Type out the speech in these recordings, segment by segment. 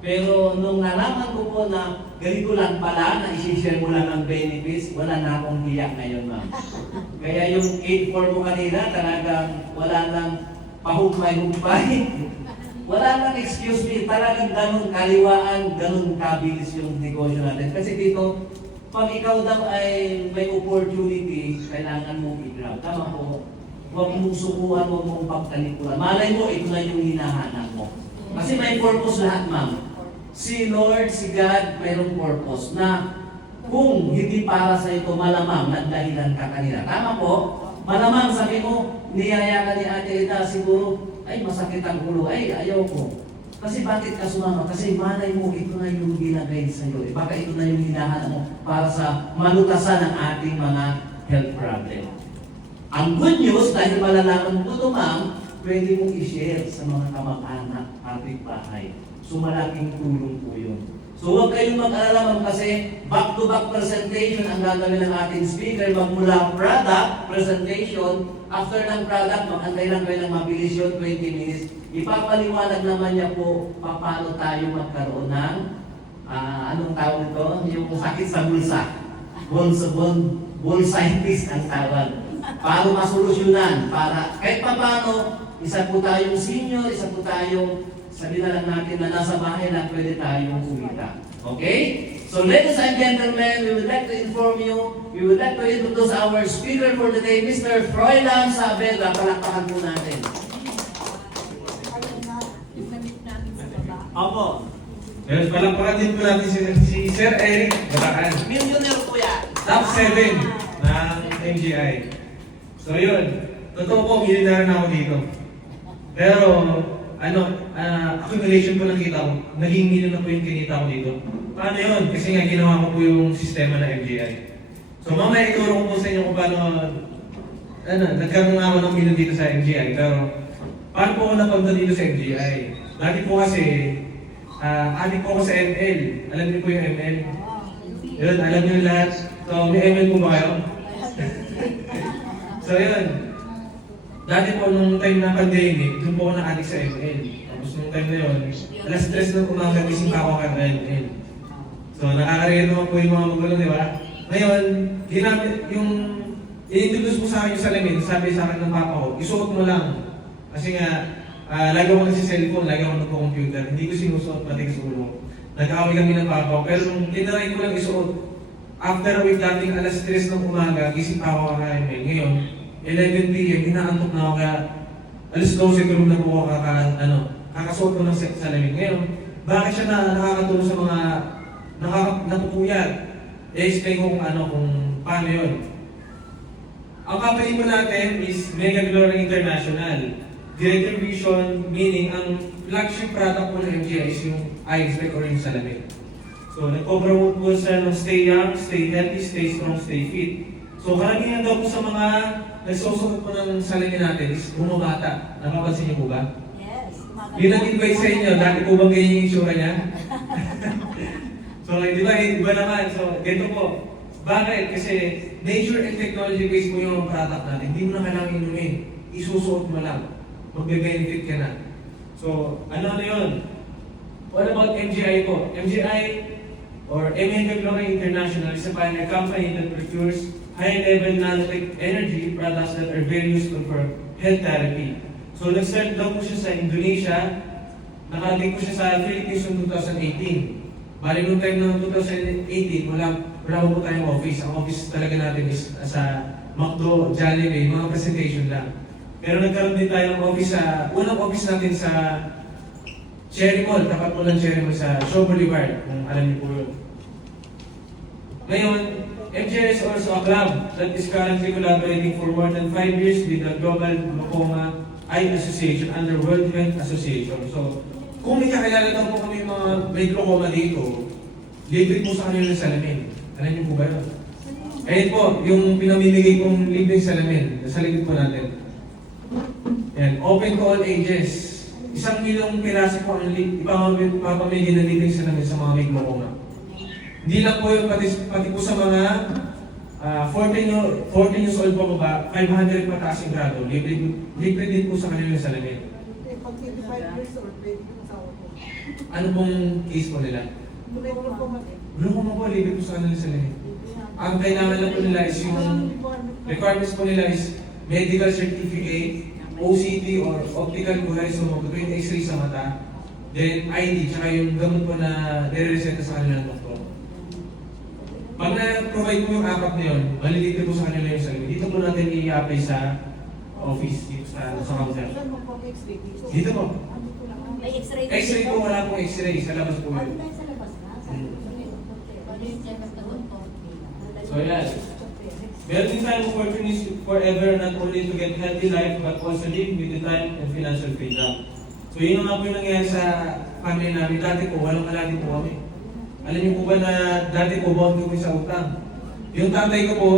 Pero nung nalaman ko po na ganito lang pala, na isi-share mo lang ang benefits, wala na akong hiyak ngayon, ma'am. Kaya yung 8-4 mo kanina, talagang wala nang pahumpay-humpay. Wala nang excuse me, talagang ganun kaliwaan, ganun kabilis yung negosyo natin. Kasi dito, pag ikaw daw ay may opportunity, kailangan mong i-grab. Tama po, huwag mong sukuhan, huwag mong pagtalikuran. Malay mo, ito na yung hinahanap mo. Kasi may purpose lahat, ma'am. Si Lord, si God, mayroong purpose na kung hindi para sa ito, malamang nagdahilan ka kanina. Tama po? Malamang sabi mo, niyaya ka ni Ate Ida, siguro, ay masakit ang ulo, ay ayaw ko. Kasi bakit ka sumama? Kasi malay mo, ito na yung ginagay sa'yo. Eh, baka ito na yung hinahanap mo para sa malutasan ng ating mga health problem. Ang good news, dahil malalaman mo ito, ma'am, pwede mong i-share sa mga kamag-anak, ating bahay. So malaking tulong po yun. So huwag kayong mag-alala, ma'am, kasi back-to-back presentation ang gagawin ng ating speaker. Magmula product presentation, after ng product, mag-antay lang kayo ng mabilis yun, 20 minutes. Ipapaliwanag naman niya po paano tayo magkaroon ng anong tawag nito? Yung sakit sa bulsa. Bulsitis ang tawag. Paano masolusyonan? Para kahit paano, isa po tayong senior, isa po tayong sabi na lang natin na nasa bahay lang pwede tayong kumita. Okay? So ladies and gentlemen, we would like to inform you, we would like to introduce our speaker for the day, Mr. Froilan Saavedra. Palakpakan po natin. Opo. Yes, palakpakan din po natin si Sir Eric Batacan. Millionaire po yan. Top 7 ng MGI. So yun, totoo po, millionaire na ako dito. Pero, accumulation po nakita ko, naging million na po yung kinita ko dito. Paano yun? Kasi nga ginawa ko po yung sistema ng MGI. So mamaya ituro ko po sa inyo kung paano, nagkaroon nga ako ng million dito sa MGI. Pero, paano po ako napunta dito sa MGI? Dati po kasi, adik po ako sa ML. Alam niyo po yung ML? Yun, alam niyo lahat. So, may ML po ba kayo? So yun. Dati po nung time ng pandemic, doon po ako na-addict sa ML. Tapos nung time na yun, alas 3 ng umaga, gising pa ako ka ML. So nakaka-relate naman po yung mga magulang, di ba? Ngayon, ginamit yung i-introduce mo sa akin yung salamin, sabi sa akin ng papa ko, isuot mo lang. Kasi nga, lagi ako nagsi-cellphone, lagi ako nagpo-computer, hindi ko sinusuot pati sa ulo. Nag-away kami ng papa ko, pero nung tinry ko lang isuot, after a week dating alas 3 ng umaga, gising pa ako ka ML. Ngayon, 11 p.m. inaantok na ako kaya alas 12 tulog na po ako kakasuot ko ng salamin. Ngayon, bakit siya nakakatulong sa mga napupuyat? I-explain ko kung paano yun. Ang company po natin is Mega Glory International. Director Vision, meaning ang flagship product po ng MGI is yung eye spec or yung salamin. So, nagpo-promote po siya ng stay young, stay healthy, stay strong, stay fit. So, karamihan daw po sa mga nagsusuot po ng salamin natin is bumabata. Napapansin niyo po ba? Yes. Yung nag-invite sa inyo, dati po bang ganyan yung itsura niya? So, di ba, iba naman. So, ganito po. Bakit? Kasi nature and technology based po yung product natin. Hindi mo na kailangan inumin. Isusuot mo lang. Magbe-benefit ka na. So, ano yun? What about MGI po? MGI or Mega Glory International is a pioneer company that procures high-level nanotech energy products that are very useful for health therapy. So, nag-start daw po siya sa Indonesia, nakarating po siya sa Philippines noong 2018. Bali noong time ng 2018, wala po tayong office. Ang office talaga natin is sa McDo, Jollibee, mga presentation lang. Pero nagkaroon din tayo ng office unang office natin sa Cherry Mall, tapat po ng Cherry Mall sa Shaw Boulevard, kung alam niyo po yun. Ngayon, MGI is also a club that is currently collaborating for more than 5 years with the Global Glaucoma Eye Association under World Health Association. So, kung may kakilala daw po kami mga may glaucoma dito, libre po sa kanila ng salamin. Alam niyo po ba yun? Ayun po, yung pinamimigay kong libreng salamin, nasa likod po natin. Yan, open to all ages. 1 milyong piraso po ang ipapamigay na libreng salamin sa mga may glaucoma. Hindi lang po yung pati po sa mga 14 years old po ba, 500 pataas yung grado, libre din po sa kanila yung salamin. Pag 25 years old, pwede yung asawa ko. Ano pong case po nila? Glaucoma po, libre po sa kanila sila eh. Ang kailangan lang po nila is yung requirements po nila is medical certificate, OCT or optical cohesion, yung X-ray sa mata, then ID, tsaka yung gamot po na nire-reseta sa kanila ng doktor. Pag na-provide po yung apat na yun, malilibre po sa kanila yung sarili. Dito po natin i-apply sa office, dito sa counter. Dito po. May X-ray. X-ray po, wala pong X-ray. Sa labas po yun. Sa labas na. So yan. Meron din tayong opportunities forever not only to get healthy life but also live with the time and financial freedom. So yun nga po yung nangyayari sa family namin. Dati po, walang alati po kami. Alam niyo po ba na dati po bond kami sa utang? Yung tatay ko po,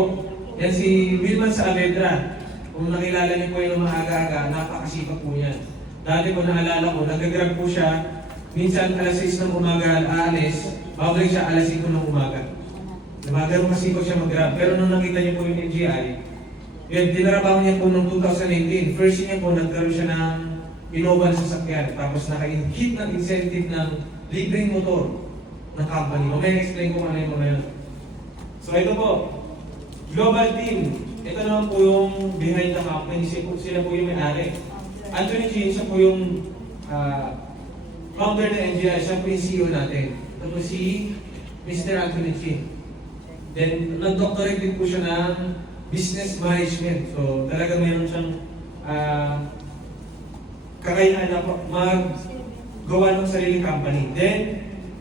yan si Wilman Saavedra. Kung nakilala niyo po yung mga aga-aga, napakasipag po niya. Dati po naalala ko, nag-grab po siya, minsan alas 6 ng umaga, aalis, babalik siya alas 5 ng umaga. Diba? Ganun masipag siya mag-grab. Pero nung nakita niyo po yung NGI, yun, dinarabaho niya po noong 2019. First niya po, nagkaroon siya ng Innova na sasakyan. Tapos naka-hit ng incentive ng libreng motor ng company. Mamaya explain ko ano yung mga yun. So ito po, global team. Ito naman po yung behind the company. Sila po yung may-ari. Anthony Chin, siya po yung founder ng NGI. Siya po yung CEO natin. Ito po si Mr. Anthony Chin. Then, nag-doctorate din po siya ng business management. So, talaga mayroon siyang kakayahan na magawa ng sariling company. Then,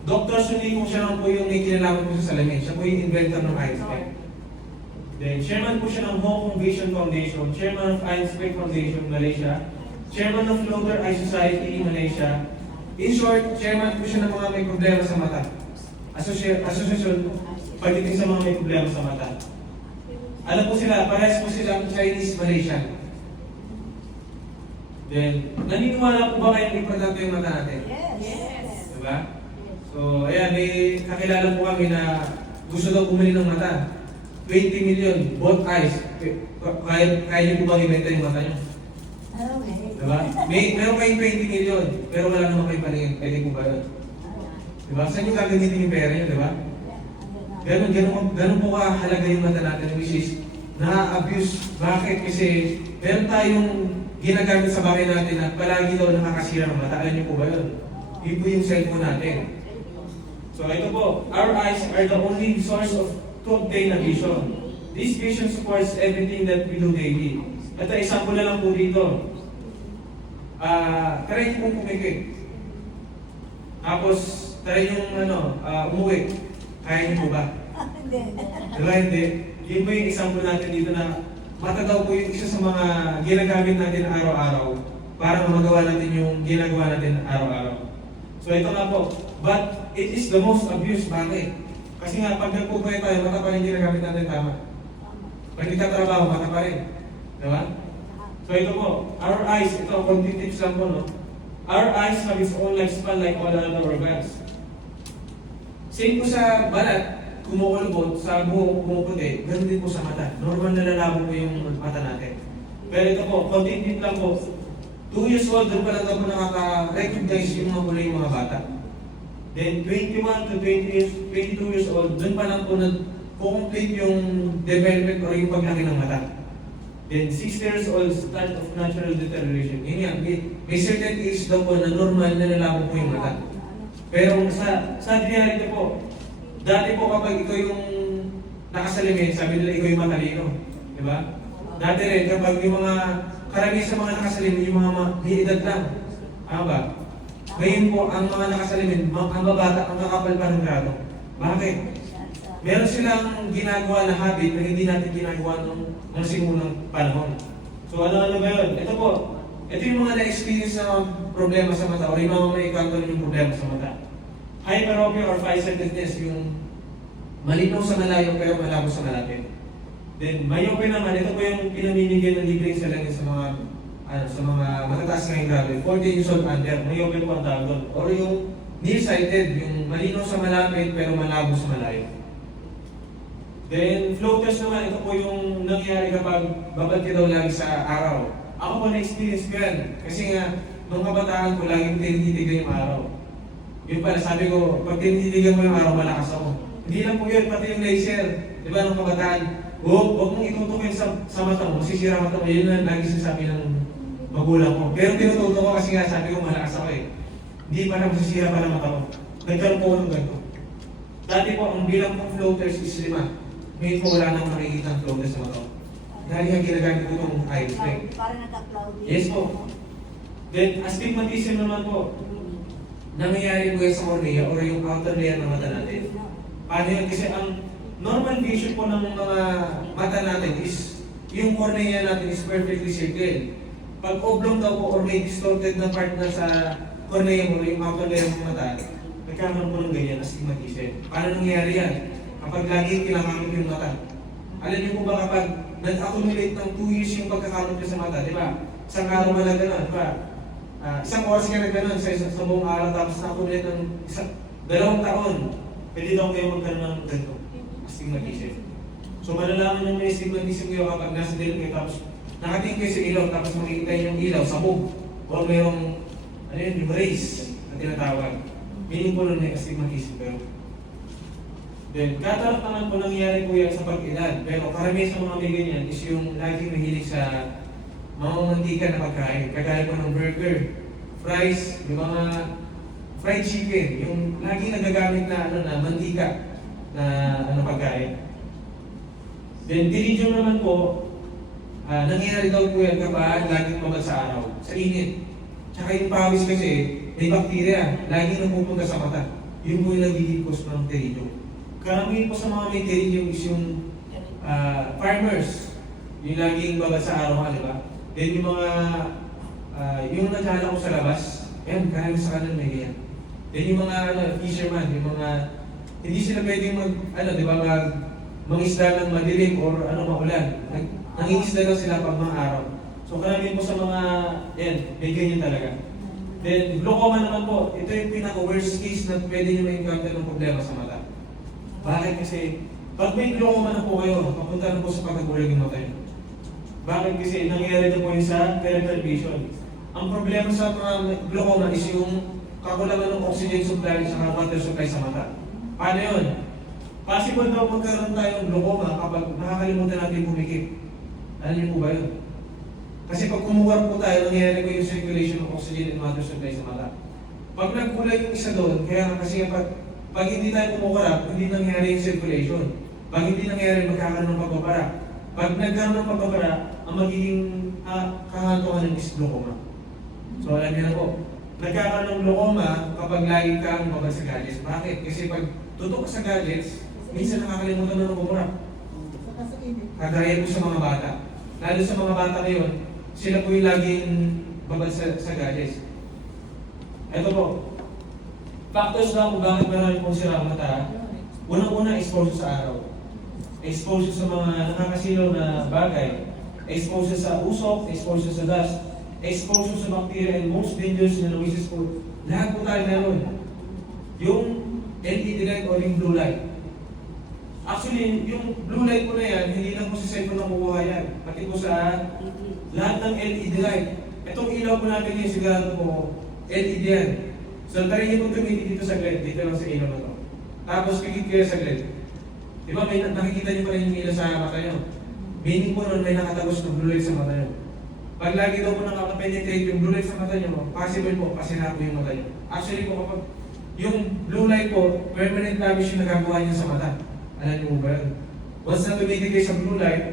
Dr. Suni po siya lang po yung may kinalaman po sa salamin. Siya po yung inventor ng iSpec. Then, chairman po siya ng Hong Kong Vision Foundation, chairman of iSpec Foundation, Malaysia, chairman of Floater Eye Society, Malaysia. In short, chairman po siya ng mga may problema sa mata. Asosasyon pagdating sa mga may problema sa mata. Alam po sila, parehas po silang Chinese-Malaysian. Then, naniniwala po ba kayong importante yung mata natin? Yes. Diba? So, ayan, may kakilala po kami na gusto daw bumili ng mata. 20 million, both eyes. Kaya niyo po ba ibenta yung mata niyo? Okay. Diba? Meron kayong 20 million, pero wala naman kayo paningin. Pwede po ba yun? Diba? Saan yung gagamitin yung pera niyo, diba? Ganun po kahalaga yung mata natin, which is na-abuse. Bakit? Kasi meron tayong ginagamit sa bagay natin na palagi daw nakakasira ng mata. Alam niyo po ba yun? Yun po yung cellphone natin. So ito po, our eyes are the only source to obtain a vision. This vision supports everything that we do daily. Ito, example na lang po dito. Try niyo pong pumikit. Tapos, try yung umuwi. Kaya niyo po ba? Hindi. Diba hindi? Yun po yung example natin dito na mata daw po yung isa sa mga ginagamit natin araw-araw para magawa natin yung ginagawa natin araw-araw. So ito nga po, but it is the most abused. Bakit? Kasi nga, pag nagpupuhay tayo, mata pa rin ginagamit natin tama. Pag nagtatrabaho, mata pa rin. Diba? So ito po, our eyes, ito, konti tips lang po, no? Our eyes have its own lifespan like all other organs. Same po sa balat, kumukulubot, sa buhok, kumuputi, ganun din po sa mata. Normal na lalabo po yung mata natin. Pero ito po, konti tip lang po, 2 years old, doon pa lang daw po nakaka-recognize yung mga kulay yung mga bata. Then 21 to 22 years old, doon pa lang po nag-complete yung development or yung paglaki ng mata. Then 60 years old, start of natural deterioration. Yun nga, may certain age daw po na normal na lalabo po yung mata. Pero sa reality po, dati po kapag ikaw yung nakasalamin, sabi nila ikaw yung matalino. Diba? Dati rin, kapag yung mga karamihan sa mga nakasalamin, yung mga may edad lang. Tama ba? Ngayon po, ang mga nakasalamin, ang babata, ang kakapal pa ng grado. Bakit? Meron silang ginagawa na habit na hindi natin ginagawa ng simulang panahon. So ano ba yun? Ito po, ito yung mga na-experience na problema sa mata o yung mga may ikanto yung problema sa mata. Hyperopia or farsightedness, yung malinaw sa malayo pero malabo sa malapit. Then myopia naman, ito po yung pinamimigay ng libreng salamin sa mga matataas ngayong grado. 40 years old under, myopia po ang tawag doon. Or yung nearsighted, yung malinaw sa malapit pero malabo sa malayo. Then floaters naman, ito po yung nangyayari kapag babad ka daw lagi sa araw. Ako po na-experience ko yan. Kasi nga, nung kabataan ko, laging tinitigan yung araw. Yung pala, sabi ko, pag tinitigan mo yung araw, malakas ako. Hindi lang po yun, pati yung laser. Di ba, nung kabataan, huwag mong itutok yun sa mata mo, masisira mata mo. Yun na lagi sinasabi ng magulang ko. Pero tinututo ko kasi nga, sabi ko, malakas ako eh. Hindi pa na masisira pa ng mata mo. Nagkaroon po ako ng ganito. Dati po, ang bilang kong floaters is 5. Ngayon po, wala nang makikita ang floaters sa mata ko. Dahil nga ginagamit ko itong eye spec. Para nagka-cloudy. Yes po. Then, astigmatism naman po, nangyayari po yan sa cornea or yung outer layer ng mata natin. Paano yun? Kasi ang normal vision po ng mga mata natin is yung cornea natin is perfectly circle. Pag oblong daw po or may distorted na part na sa cornea mo, yung outer layer ng mata, nagkakaroon po ng ganyan, astigmatism. Paano nangyayari yan? Kapag lagi kinakamit yung mata. Alam niyo po ba kapag nag-accumulate ng 2 years yung pagkakamit niya sa mata, di ba? Isang araw wala gano'n, di ba? Isang oras ka na gano'n sa buong araw tapos na-accumulate ng 2 taon. Pwede daw kayo magkaroon ng ganito, astigmatism. So malalaman nyo may astigmatism kayo kapag nasa dilim kayo tapos nakatingin kayo sa ilaw tapos makikita nyo yung ilaw, sabog. O mayroong, ano yun, yung rays na tinatawag. Meaning po nun may astigmatism kayo. Then, katarat naman po nangyayari po yan sa pag-edad. Pero karamihan sa mga may ganyan is yung laging mahilig sa mga mantika na pagkain. Kagaya po ng burger, fries, yung mga fried chicken, yung laging nagagamit na mantika na pagkain. Then, dilidyum naman po, nangyayari daw po yan kapag laging mabag sa araw, sa init. Tsaka yung pawis kasi, may bakterya, laging napupunta sa mata. Yun po yung nagiging cause ng pterygium. Karamihan po sa mga may pterygium is yung farmers, yung laging babad sa araw, di ba? Then yung mga, yung naghala ko sa labas, yan, karamihan sa kanila may ganyan. Then yung mga fisherman, yung mga, hindi sila pwedeng di ba, mangisda ng madilim or maulan. Nangingisda lang sila pag mga araw. So karamihan po sa mga, yan, may ganyan talaga. Then, glaucoma naman po, ito yung pinaka-worst case na pwede nyo ma-encounter ng problema sa mata. Bakit? Kasi, pag may glaucoma na po kayo, papunta na po sa pagkagulag ng mata nyo. Bakit? Kasi nangyayari na po yun sa peripheral vision. Ang problema sa mga glaucoma is yung kakulangan ng oxygen supply sa water supply sa mata. Paano yun? Possible daw magkaroon tayong glaucoma kapag nakakalimutan natin pumikit. Alam niyo po ba yun? Kasi pag kumuwar po tayo, nangyayari ko yung circulation ng oxygen and water supply sa mata. Pag nagkulay yung isa doon, kaya kasi pag hindi tayo kumukurap, hindi nangyayari yung circulation. Pag hindi nangyayari, magkakaroon ng pagbabara. Pag nagkaroon ng pagbabara, ang magiging kahantungan is glaucoma. So alam niyo na po, nagkakaroon ng glaucoma kapag lagi kang mabag sa gadgets. Bakit? Kasi pag tutok ka sa gadgets, minsan nakakalimutan na ng kumukurap. Kagaya po sa mga bata. Lalo sa mga bata ngayon, sila po yung laging babad sa gadgets. Ito po, factors lang kung bakit marami pong sira ang mata. Unang-una, exposure sa araw. Exposure sa mga nakakasilaw na bagay. Exposure sa usok, exposure sa dust. Exposure sa bacteria and most dangerous na noises po. Lahat po tayo meron. Yung LED light o yung blue light. Actually, yung blue light po na yan, hindi lang po sa cellphone na kukuha yan. Pati po sa lahat ng LED light. Itong ilaw po natin ngayon, sigurado po, LED yan. So, try niyo po gamitin dito sa LED, dito lang sa ilaw na to. Tapos, pigit kayo sa LED. Di ba, may nakikita niyo pa rin yung ilaw sa mata niyo. Meaning po nun, may nakatagos ng blue light sa mata niyo. Pag lagi daw po nakaka-penetrate yung blue light sa mata niyo, possible po, pasira po yung mata niyo. Actually po, kapag yung blue light po, permanent damage yung nagagawa niyo sa mata. Alam niyo po ba yun? Once na tumigil kayo sa blue light,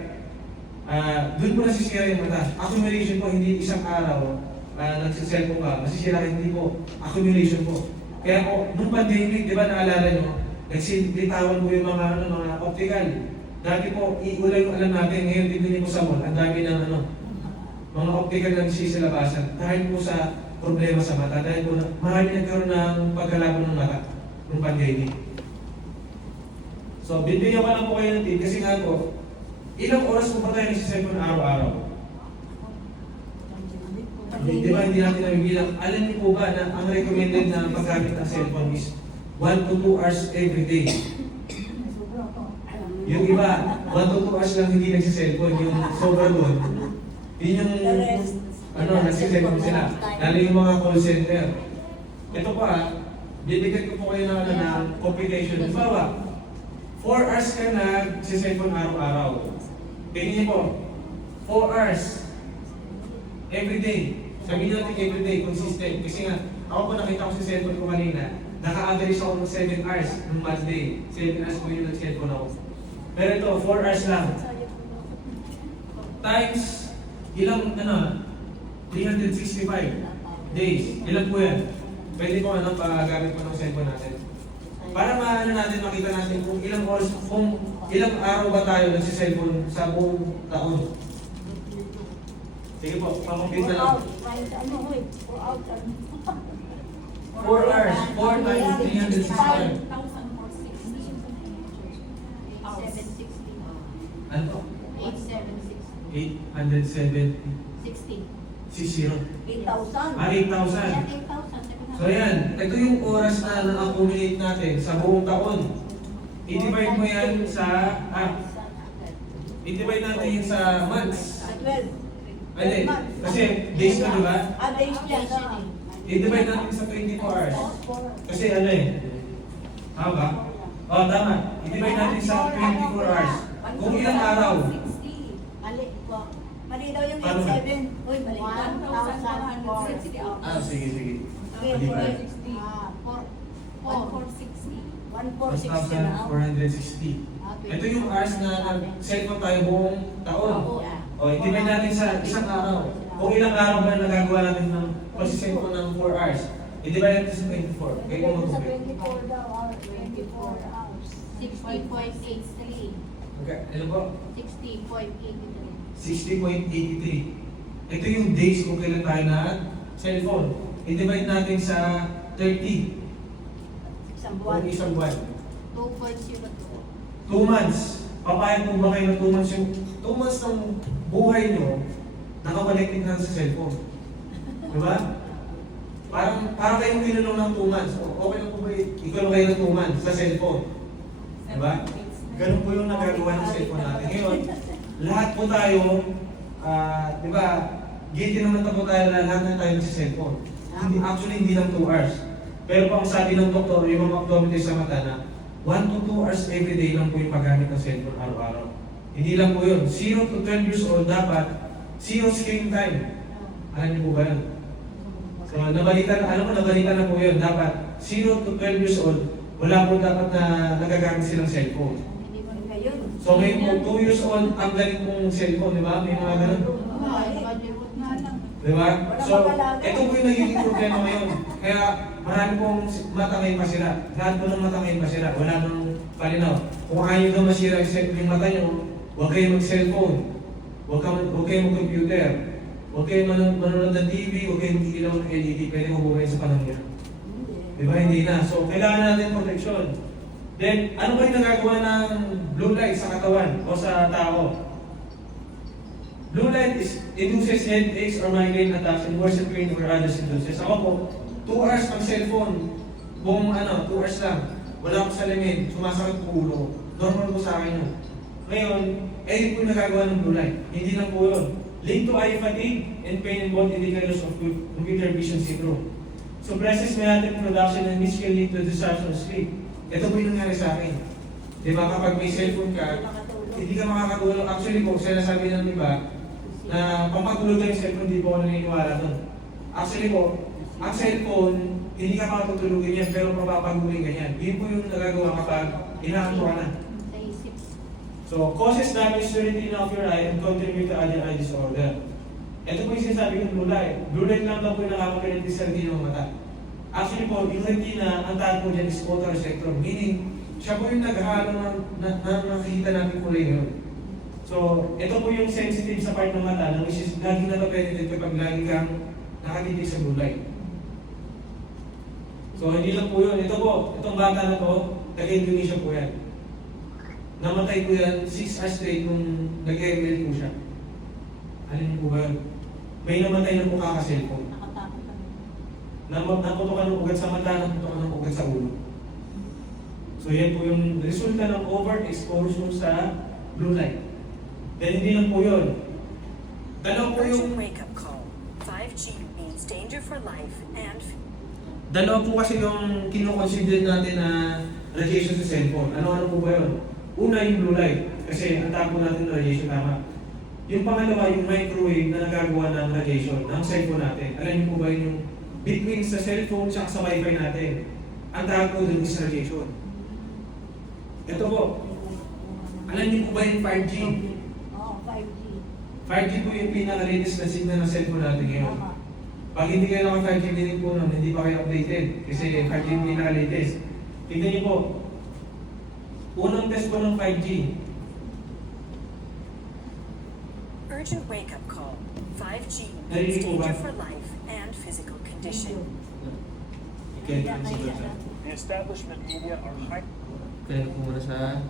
doon po nasisira yung mata. Accumulation po, hindi isang araw nagsiselfone ka, masisira hindi po. Accumulation po. Kaya po, nung pandemic, di ba naalala nyo, nagsibitawan po yung mga optical. Dati po, iulay yung alam natin, ngayon din po sa mall, ang dami ng mga optical na nagsisilabasan. Dahil po sa problema sa mata, dahil po marami nagkaroon ng pagkalaban ng mata nung pandemic. So, bibigyan ko lang po kayo ng tip kasi nga po, ilang oras po ba tayo nagsiselfone araw-araw? Di ba hindi natin nabibilang? Alam niyo po ba na ang recommended na paggamit ng cellphone is 1 to 2 hours every day? Yung iba, 1 to 2 hours lang hindi nagsiselfone. Yung sobra doon, yun yung nagsiselfone sila. Lalo yung mga call center. Ito pa, bibigyan ko po kayo ng, ng computation. Halimbawa, 4 hours ka nag-cellphone araw-araw. Tingin niyo po, 4 hours every day. Sabihin natin every day, consistent. Kasi nga, ako po nakita ko sa cellphone ko kanina, naka-average ako ng 7 hours ng monthly. 7 hours po yung nag-cellphone ako. Pero ito, 4 hours lang. Times, ilang, 365 days. Ilan po yan? Pwede po paggamit po ng cellphone natin. Para maano natin, makita natin kung ilang oras, kung ilang araw ba tayo nagsi-cellphone sa buong taon. Sige po, pakumpit na lang. 4 hours, 4 times 365. 760. Ano to? 8760. 870. 60. 60. 8,000. 8,000. So yan, ito yung oras na na-accumulate natin sa buong taon. I-divide mo yan sa, i-divide natin yan sa months. 12. Hindi, kasi days na, di ba? Days yan. I-divide natin sa 24 hours. Kasi ano eh, tama ba? Oo, tama. I-divide natin sa 24 hours. Kung ilang araw, Mali daw yung Paano? 87. Uy, mali. 1,460. sige. Okay, Divide. 1,460 na. 1,460. Ito yung hours na nag-cellphone tayo buong taon. O, i-divide natin sa isang araw. Kung ilang araw ba nagagawa natin ng pag-cellphone ng 4 hours, i-divide natin sa 24. Kaya kung Sa mag-divide. 24 daw, 24 hours. 60.83. Okay, ano po? 60.83. 60.83. Ito yung days kung kailan tayo na cellphone. I-divide natin sa 30. Isang Kung buwan. isang buwan. 2.02. 2 months. Papayag po ba kayo ng 2 months yung 2 months ng buhay nyo, nakakonected na sa cellphone. Diba? Parang kayong kinulong ng 2 months. Okay lang po ba ikulong kayo ng 2 months sa cellphone? Diba? Ganun po yung nagagawa ng cellphone natin. Ngayon, lahat po tayo, di ba, guilty naman na po tayo na lahat na tayo sa cellphone. Hindi lang 2 hours. Pero pang sabi ng doktor, yung mga optometrist sa mata na 1 to 2 hours every day lang po yung paggamit ng cellphone araw-araw. Hindi lang po yun. 0 to 12 years old dapat 0 screen time. Alam niyo po ba yun? So, nabalita na po yun. Dapat 0 to 12 years old, wala po dapat na nagagamit silang cellphone. Hindi mo Ngayon. So ngayon po, 2 years old, ang galing pong cellphone, di ba? May mga ganun. Di ba? So, ito po yung nagiging problema ngayon. Kaya marami pong mata ngayon masira. Lahat po ng mata ngayon masira. Wala nang palinaw. Kung ayaw daw masira yung mata nyo, huwag kayo mag-cellphone. Huwag kayo mag-computer. Huwag kayo manonood ng TV. Huwag kayo mag-ilaw ng LED. Pwede mabuhay sa panahon niya. Di ba? Hindi na. So, kailangan natin protection. Then, ano ba yung nagagawa ng blue light sa katawan o sa tao? Blue light induces headaches or migraine attacks and worsen pain or other symptoms. Ako po, 2 hours ng cellphone, buong 2 hours lang. Wala akong salamin, sumasakit po ulo. Normal po sa akin yun. Ngayon, yun po yung nagagawa ng blue light. Hindi lang po yun. Linked to eye fatigue and pain and both indicators of computer vision syndrome. Suppresses melatonin production and this can lead to disruption of sleep. Ito po yung nangyari sa akin. Di ba kapag may cellphone ka, hindi ka makakatulog. Actually po, sinasabi ng iba na pampatulog lang yung cellphone, hindi po ako naniniwala doon. Actually po, ang cellphone, hindi ka makatutulogin yan, pero mapapagulin ka yan. Yun po yung nagagawa kapag inaanto ka na. Sa isip. So, causes damage to retina of your eye and contribute to other eye disorder. Ito po yung sinasabi ng blue light. Blue light lang daw po yung nakakapenetri sa retina ng mata. Actually po, yung retina, ang tawag po dyan is photoreceptor, meaning, siya po yung naghahalo ng nakikita natin kulay ngayon. So, ito po yung sensitive sa part ng mata na which is laging natapenetrate kapag laging kang nakatitig sa blue light. So, hindi lang po yun. Ito po, itong bata na to, taga-Indonesia po yan. Namatay po yan 6 hours straight nung nag-ML po siya. Alam niyo po ba yun? May namatay na po kaka-cellphone. Nakatakot ka. Naputokan ng ugat sa mata, naputokan ng ugat sa ulo. So yan po yung resulta ng overexposure sa blue light. Then hindi lang po yun. Dalawa po yung... Urgent wake-up call. 5G means danger for life and Dalawa po kasi yung kinoconsider natin na radiation sa cellphone. Ano-ano po ba yun? Una yung blue light, kasi ang tawag po natin na radiation tama. Yung pangalawa, yung microwave na nagagawa ng radiation ng cellphone natin. Alam niyo po ba yun yung between sa cellphone at sa wifi natin? Ang tawag po dun is radiation. Ito po, alam niyo po ba yung 5G? Oo, 5G. 5G po yung pinaka-latest na signal ng cellphone natin ngayon. Tama. Pag hindi kayo naman 5G dinig po nun, hindi pa kayo updated. Kasi 5G yung pinaka-latest. Tignan niyo po, unang test po ng 5G. Urgent wake-up call. 5G Narinig means po ba? danger for life and physical condition. Okay, Kaya kaya na. The establishment media are high. kaya po muna sa...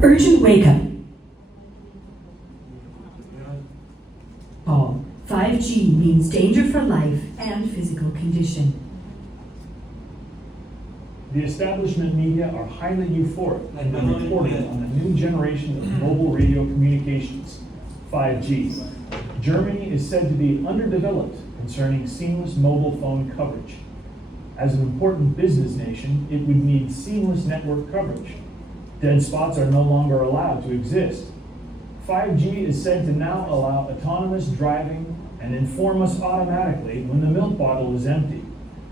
Urgent wake-up call. 5G means danger for life and physical condition. The establishment media are highly euphoric and reporting on a new generation of mobile radio communications, 5G. Germany is said to be underdeveloped concerning seamless mobile phone coverage. As an important business nation, it would need seamless network coverage. Dead spots are no longer allowed to exist. 5G is said to now allow autonomous driving and inform us automatically when the milk bottle is empty.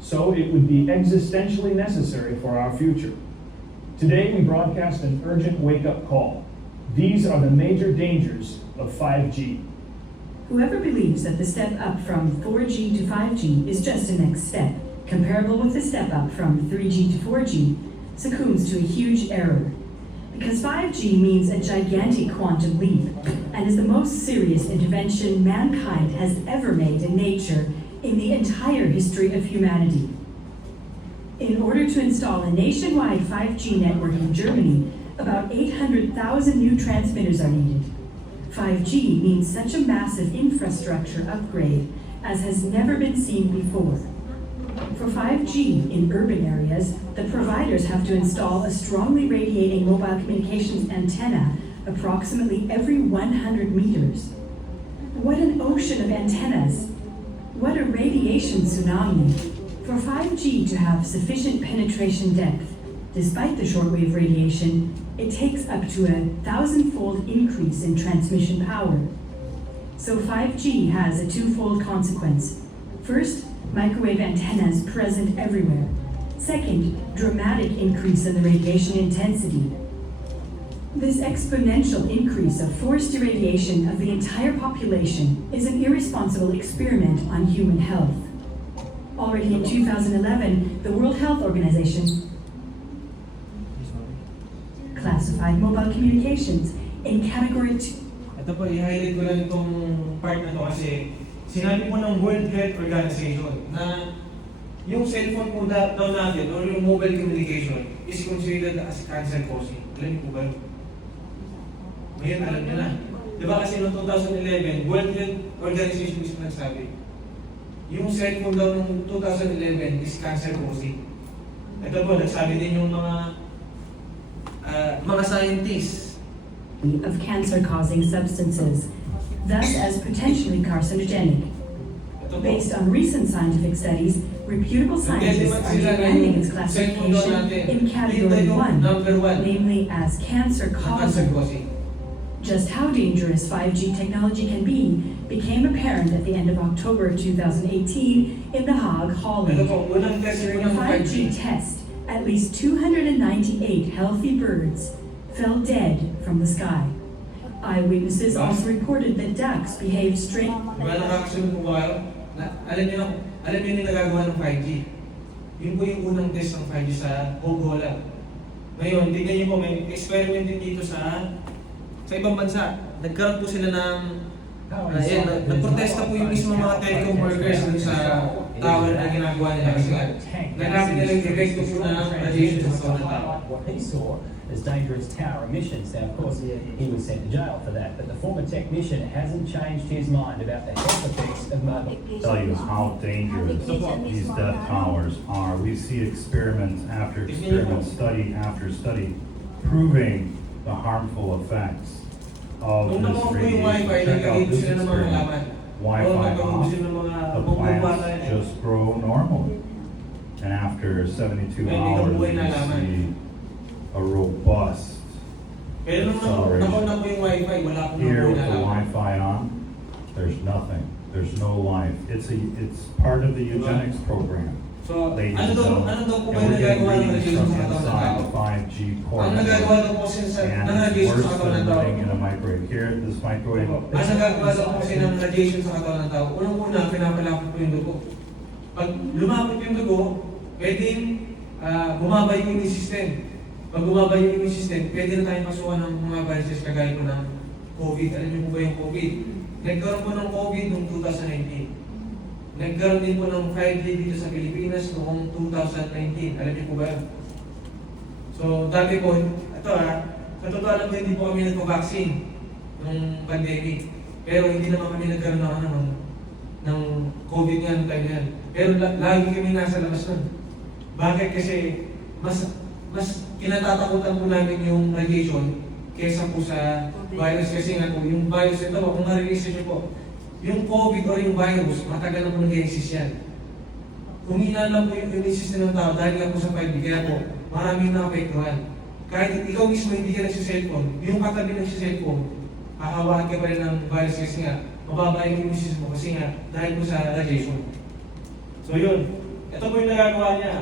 So it would be existentially necessary for our future. Today we broadcast an urgent wake-up call. These are the major dangers of 5G. Whoever believes that the step up from 4G to 5G is just a next step, comparable with the step up from 3G to 4G, succumbs to a huge error. Because 5G means a gigantic quantum leap and is the most serious intervention mankind has ever made in nature in the entire history of humanity. In order to install a nationwide 5G network in Germany, about 800,000 new transmitters are needed. 5G means such a massive infrastructure upgrade as has never been seen before. For 5G in urban areas, the providers have to install a strongly radiating mobile communications antenna approximately every 100 meters. What an ocean of antennas! What a radiation tsunami! For 5G to have sufficient penetration depth, despite the shortwave radiation, it takes up to 1,000-fold increase in transmission power. So 5G has a twofold consequence. First, microwave antennas present everywhere. Second, dramatic increase in the radiation intensity. This exponential increase of forced irradiation of the entire population is an irresponsible experiment on human health. Already in 2011, the World Health Organization classified mobile communications in category 2. Ito po, i-highlight ko lang itong part na to kasi sinabi po ng World Health Organization na yung cellphone po daw natin or yung mobile communication is considered as cancer causing. Alam niyo po ba yun? Ngayon alam niyo na. Di ba kasi noong 2011, World Health Organization mismo nagsabi, yung cellphone daw noong 2011 is cancer causing. Ito po, nagsabi din yung mga scientists. Of cancer-causing substances, thus as potentially carcinogenic. Ito po, Based on recent scientific studies, reputable scientists are recommending its classification in category 1, number 1, namely as cancer cancer causing. causing. Just how dangerous 5G technology can be became apparent at the end of October of 2018 in The Hague, Ito Holland. po, unang test During po a ng 5G 5G. test, at least 298 healthy birds fell dead from the sky. Eyewitnesses also reported that ducks behaved strange. Diba nakakasunod po ba kayo? Alam niyo yung nagagawa ng 5G. Yun po yung unang test ng 5G sa Hongola. Ngayon, tignan niyo po, may experiment din dito sa ibang bansa. Nagkaroon po sila ng nagprotesta po yung mismo mga telecom workers dun sa tower na ginagawa nila kasi nagkapit nila yung direct po ng radiation sa katawan ng tao. What he saw as dangerous tower emissions. Now, of course, he was sent to jail for that, but the former technician hasn't changed his mind about the health effects of mobile. Tell you how dangerous these death towers are. We see experiments after experiments, study after study, proving the harmful effects of Nung this nakuha po yung radiation. Wi-Fi, Check out nagkakaibig this sila ng mga experiment. laman. Wi-Fi off, sila ng mga the plants just grow normally. And after 72 May hours, buhay na you laman. see a robust. Pero nung nakuha na po yung Wi-Fi, wala po Here with na the laman. Wi-Fi on, there's nothing. There's no life. It's part of the eugenics program. So, Ladies ano and daw po gentlemen, ba and yung we're getting nagagawa ng readings radiation from sa katawan ng inside tao? the 5G core Ang network. nagagawa daw po sila ng And radiation worse sa katawan than ng tao. living in a microwave. Here, this microwave. Ang nagagawa daw po sila ng radiation sa katawan ng tao, unang-una, pinapalapot po yung dugo. Pag lumapot yung dugo, pwedeng bumaba yung immune system. Pag bumaba yung immune system, pwede na tayong pasukan ng mga viruses kagaya po ng COVID. Alam niyo po ba yung COVID? Nagkaroon po ng COVID noong 2019. Nagkaroon din po ng 5G dito sa Pilipinas noong 2019. Alam niyo po ba yun? So, dati po, ito sa totoo lang po hindi po kami nagpa-vaccine ng pandemic. Pero hindi naman kami nagkaroon ng COVID nga noong time na yan. Pero lagi kami nasa labas nun. Bakit? Kasi mas kinatatakutan po namin yung radiation kesa po sa virus. Kasi nga po, yung virus, ito po, kung nare-research niyo po, yung COVID or yung virus, matagal na po nag-exist yan. Humina lang po yung immune system ng tao dahil lang po sa 5G. Kaya po, maraming naapektuhan. Kahit ikaw mismo hindi ka nagsiselfone, yung katabi nagsiselfone, hahawakan ka pa rin ng virus kasi nga, mababa yung immune system mo kasi nga, dahil po sa radiation. So yun, ito po yung nagagawa niya.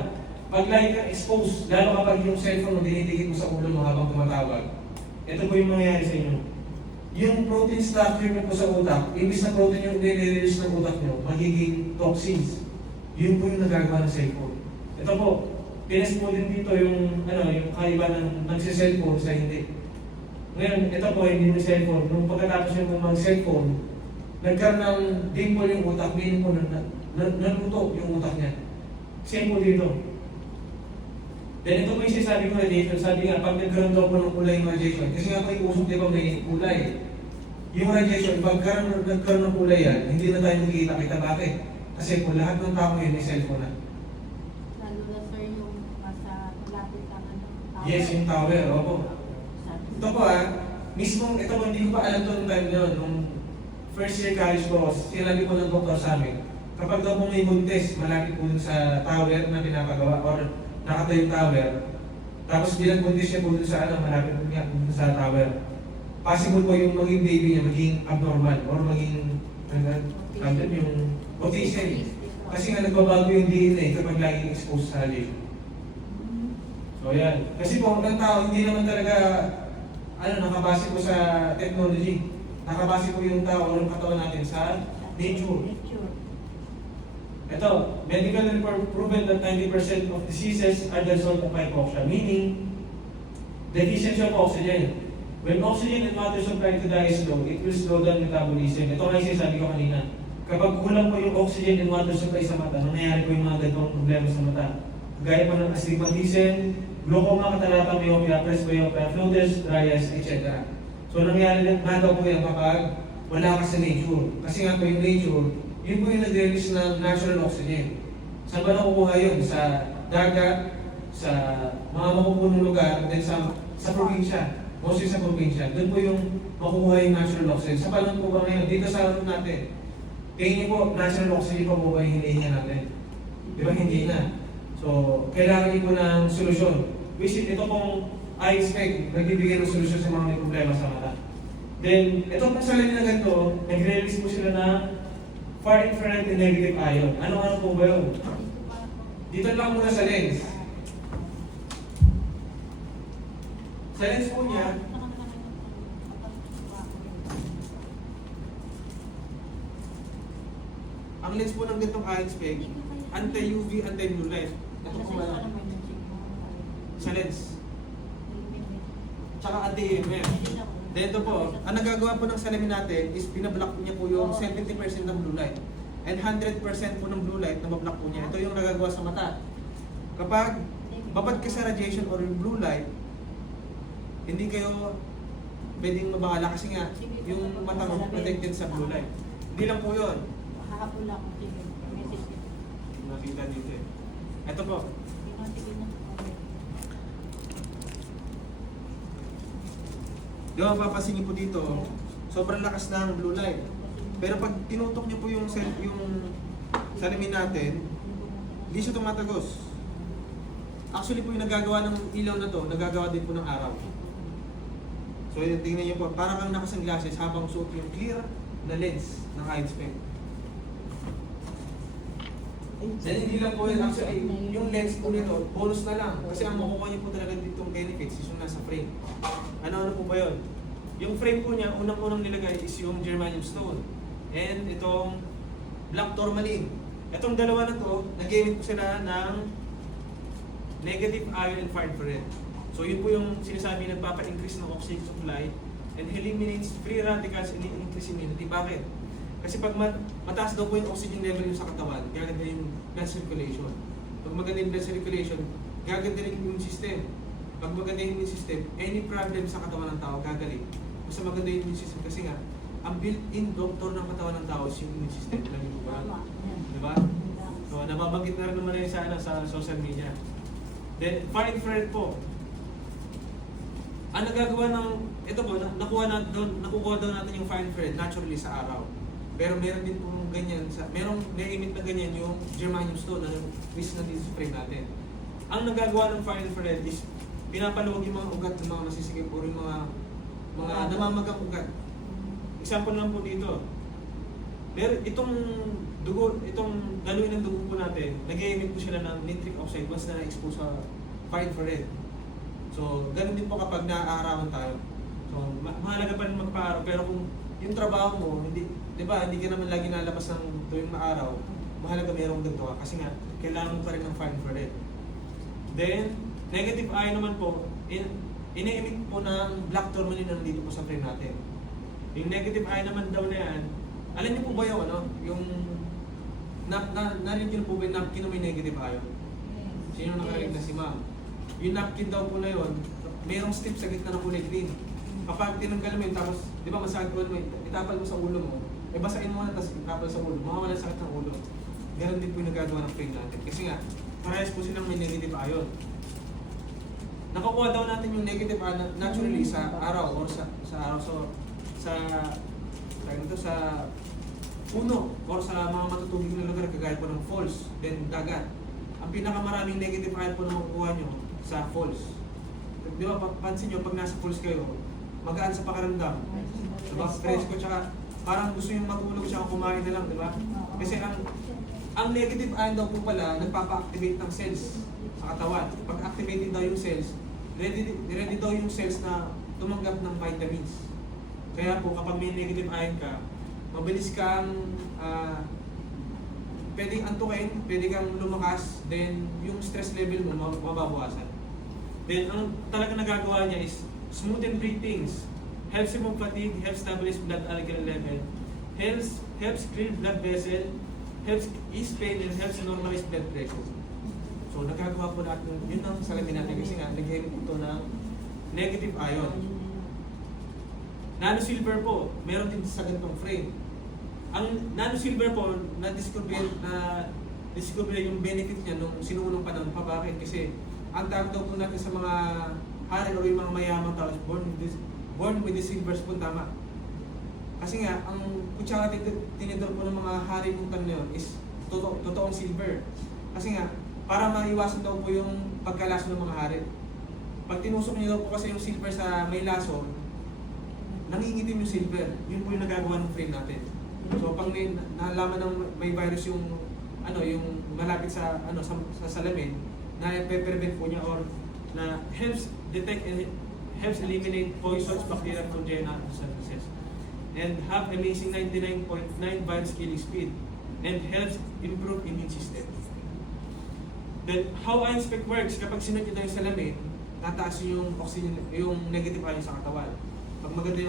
Pag lagi ka exposed, lalo kapag yung cellphone mo dinidikit mo sa ulo mo habang tumatawag, ito po yung mangyayari sa inyo. Yung protein structure nyo po sa utak, imbis na protein yung nire-release ng utak nyo, magiging toxins. Yun po yung nagagawa ng cellphone. Ito po, pinas po din dito yung kaiba ng nagsiselfone sa hindi. Ngayon, ito po, hindi mo cellphone. Nung pagkatapos yung mag-cellphone, nagkaroon ng dimple yung utak, meaning po naluto yung utak niya. Same po dito. Then ito po yung sinasabi ko radiation. Sabi nga, pag nagkaroon daw po ng kulay ng radiation, kasi nga po yung usok, di ba may kulay. Yung radiation, pag nagkaroon ng kulay yan, hindi na tayo magkikita-kita. Bakit? Kasi po lahat ng tao ngayon may cellphone na. Lalo na sir yung nasa malapit ka ng tower. Yes, yung tower, opo. Ito po mismo, ito po hindi ko pa alam to nung time na yun. Nung first year college ko, sinabi po ng doktor sa amin, kapag daw po may buntis, malapit po dun sa tower na pinapagawa, or nakatayong tower, tapos binagbuntis siya po dun sa malapit po niya dun sa tower. Possible po yung maging baby niya maging abnormal or maging yung autism. Kasi nga nagbabago yung DNA kapag laging exposed sa radiation. So yan. Kasi po, ang tao hindi naman talaga nakabase po sa technology. Nakabase po yung tao o yung katawan natin sa nature. Ito, medical report proven that 90% of diseases are the result of hypoxia, meaning deficiency of oxygen. When oxygen and water supply to the eye is low, it will slow down metabolism. Ito nga yung sinasabi ko kanina. Kapag kulang po yung oxygen and water supply sa mata, nangyayari po yung mga ganitong problema sa mata. Gaya pa ng astigmatism, glaucoma, catarata, myopia, presbyopia, floaters, dry eyes, etc. So nangyayari na daw po yan kapag wala ka sa nature. Kasi nga po yung nature, yun po yung nag-release ng natural oxygen. Saan ba nakukuha yun? Sa dagat, sa mga makupunong lugar, then sa probinsya. Mostly sa probinsya. Doon po yung makukuha yung natural oxygen. Sa panahon po ba ngayon, dito sa ano natin, tingin niyo po, natural oxygen pa po ba yung hinihinga natin? Di ba hindi na? So, kailangan niyo po ng solusyon. Which ito pong eye spec, nagbibigay ng solusyon sa mga may problema sa mata. Then, itong salamin na ganito, nagre-release po sila ng far infrared and negative ion. Ano po ba yun? Dito lang muna sa lens. Sa lens po niya, ang lens po ng ganitong ion spec, anti-UV, anti-blue light. Ito po sa lens. Tsaka anti-EMF. Then ito po, ang nagagawa po ng salamin natin is binablock niya po yung 70% ng blue light. And 100% po ng blue light na mablock po niya. Ito yung nagagawa sa mata. Kapag babad ka sa radiation or yung blue light, hindi kayo pwedeng mabakala kasi nga yung mata mo protected sa blue light. Hindi lang po yun. Hahapon lang ako. Sige. Message ko. Nakita dito eh. Ito po. Sige na. Di ba mapapansin niyo po dito, sobrang lakas ng blue light. Pero pag tinutok niyo po yung salamin natin, hindi siya tumatagos. Actually po yung nagagawa ng ilaw na to, nagagawa din po ng araw. So tingnan niyo po, parang kang nakasunglasses habang suot yung clear na lens ng eye spec. Then hindi lang po yun, actually, yung lens po nito, bonus na lang. Kasi ang makukuha niyo po talaga ditong benefits is yung nasa frame. Ano po ba yun? Yung frame po niya, unang-unang nilagay is yung germanium stone. And itong black tourmaline. Itong dalawa na to, nag-emit po sila ng negative ion and far infrared. So yun po yung sinasabi nagpapa-increase ng oxygen supply and eliminates free radicals and increase immunity. Bakit? Kasi pag mataas daw po yung oxygen level sa katawan, gaganda yung blood circulation. Pag maganda yung blood circulation, gaganda rin yung immune system. Pag maganda yung immune system, any problem sa katawan ng tao, gagaling. Basta maganda yung immune system kasi nga, ang built-in doctor ng katawan ng tao is yung immune system. Lagi po ba? Diba? So, nababanggit na rin naman yun sa social media. Then, far infrared po. Ang nagagawa ng, ito po, nakukuha daw natin yung far infrared naturally sa araw. Pero meron din po ganyan, merong na-emit na ganyan yung germanium stone na twist na dito sa frame natin. Ang nagagawa ng far infrared is pinapaluwag yung mga ugat ng mga masisikip o yung mga namamagang ugat. Example lang po dito. Itong dugo, itong daluin ng dugo po natin, nag-emit po sila ng nitric oxide once na na-expose sa far infrared. So, ganun din po kapag naaarawan tayo. So, mahalaga pa rin magpa-araw, pero kung yung trabaho mo, hindi, di ba, hindi ka naman lagi nalabas ng tuwing maaraw, mahalaga mayroong ganito ka kasi nga, kailangan mo pa rin ng far infrared. Then, negative ion naman po, ine-emit po ng black tourmaline na nandito po sa frame natin. Yung negative ion naman daw na yan, alam niyo po ba yung narinig niyo po ba yung napkin na may negative ion? Sino nakarinig na si ma'am? Yung napkin daw po na yun, mayroong strip sa gitna ng kulay green. Kapag tinanggal mo yun, tapos, di ba masakit mo, itapal mo sa ulo mo, basahin mo na, tapos itapal sa ulo, mawawala sakit ng ulo. Ganon din po yung nagagawa ng frame natin. Kasi nga, parehas po silang may negative ion. Nakukuha daw natin yung negative ion naturally sa araw or sa araw. So, sa puno or sa mga matutubig na lugar kagaya po ng falls, then dagat. Ang pinakamaraming negative ion po na makukuha nyo sa falls. Di ba, pansin nyo, pag nasa falls kayo, magaan sa pakaramdam. Diba? Presko, tsaka parang gusto yung matulog siya kumain na lang, di ba? Kasi ang negative ion daw po pala, nagpapa-activate ng cells sa katawan. Pag activated daw yung cells, ready daw yung cells na tumanggap ng vitamins. Kaya po, kapag may negative ion ka, mabilis kang pwedeng antukin, pwede kang lumakas, then yung stress level mo mababawasan. Then, ang talaga nagagawa niya is smoothen breathings, helps remove fatigue, helps stabilize blood alcohol level, helps clear blood vessel, helps ease pain, and helps normalize blood pressure. So, nagagawa po natin, yun ang salamin natin kasi nga, nag-emit ito ng negative ion. Nano silver po, meron din sa ganitong frame. Ang nano silver po, na-discover yung benefit niya nung sinuunong panahon pa. Bakit? Kasi ang tawag daw po natin sa mga hari o yung mga mayamang tao, born with the silver spoon, tama. Kasi nga, ang kutsara tinidor po ng mga hari ng tanong is totoong silver. Kasi nga, para maiwasan daw po yung pagkalaso ng mga hari. Pag tinusok niyo daw po kasi yung silver sa may laso, nangingitim yung silver. Yun po yung nagagawa ng frame natin. So pag may nalaman ng may virus yung yung malapit sa sa salamin, na pe-prevent po niya or na helps detect and helps eliminate poisons, bacteria, progena, substances. And have amazing 99.9 virus killing speed and helps improve immune system. Then, how iSpec works, kapag sinunod nyo yung salamin, tataas yung oxygen, yung negative ion sa katawan. Pag maganda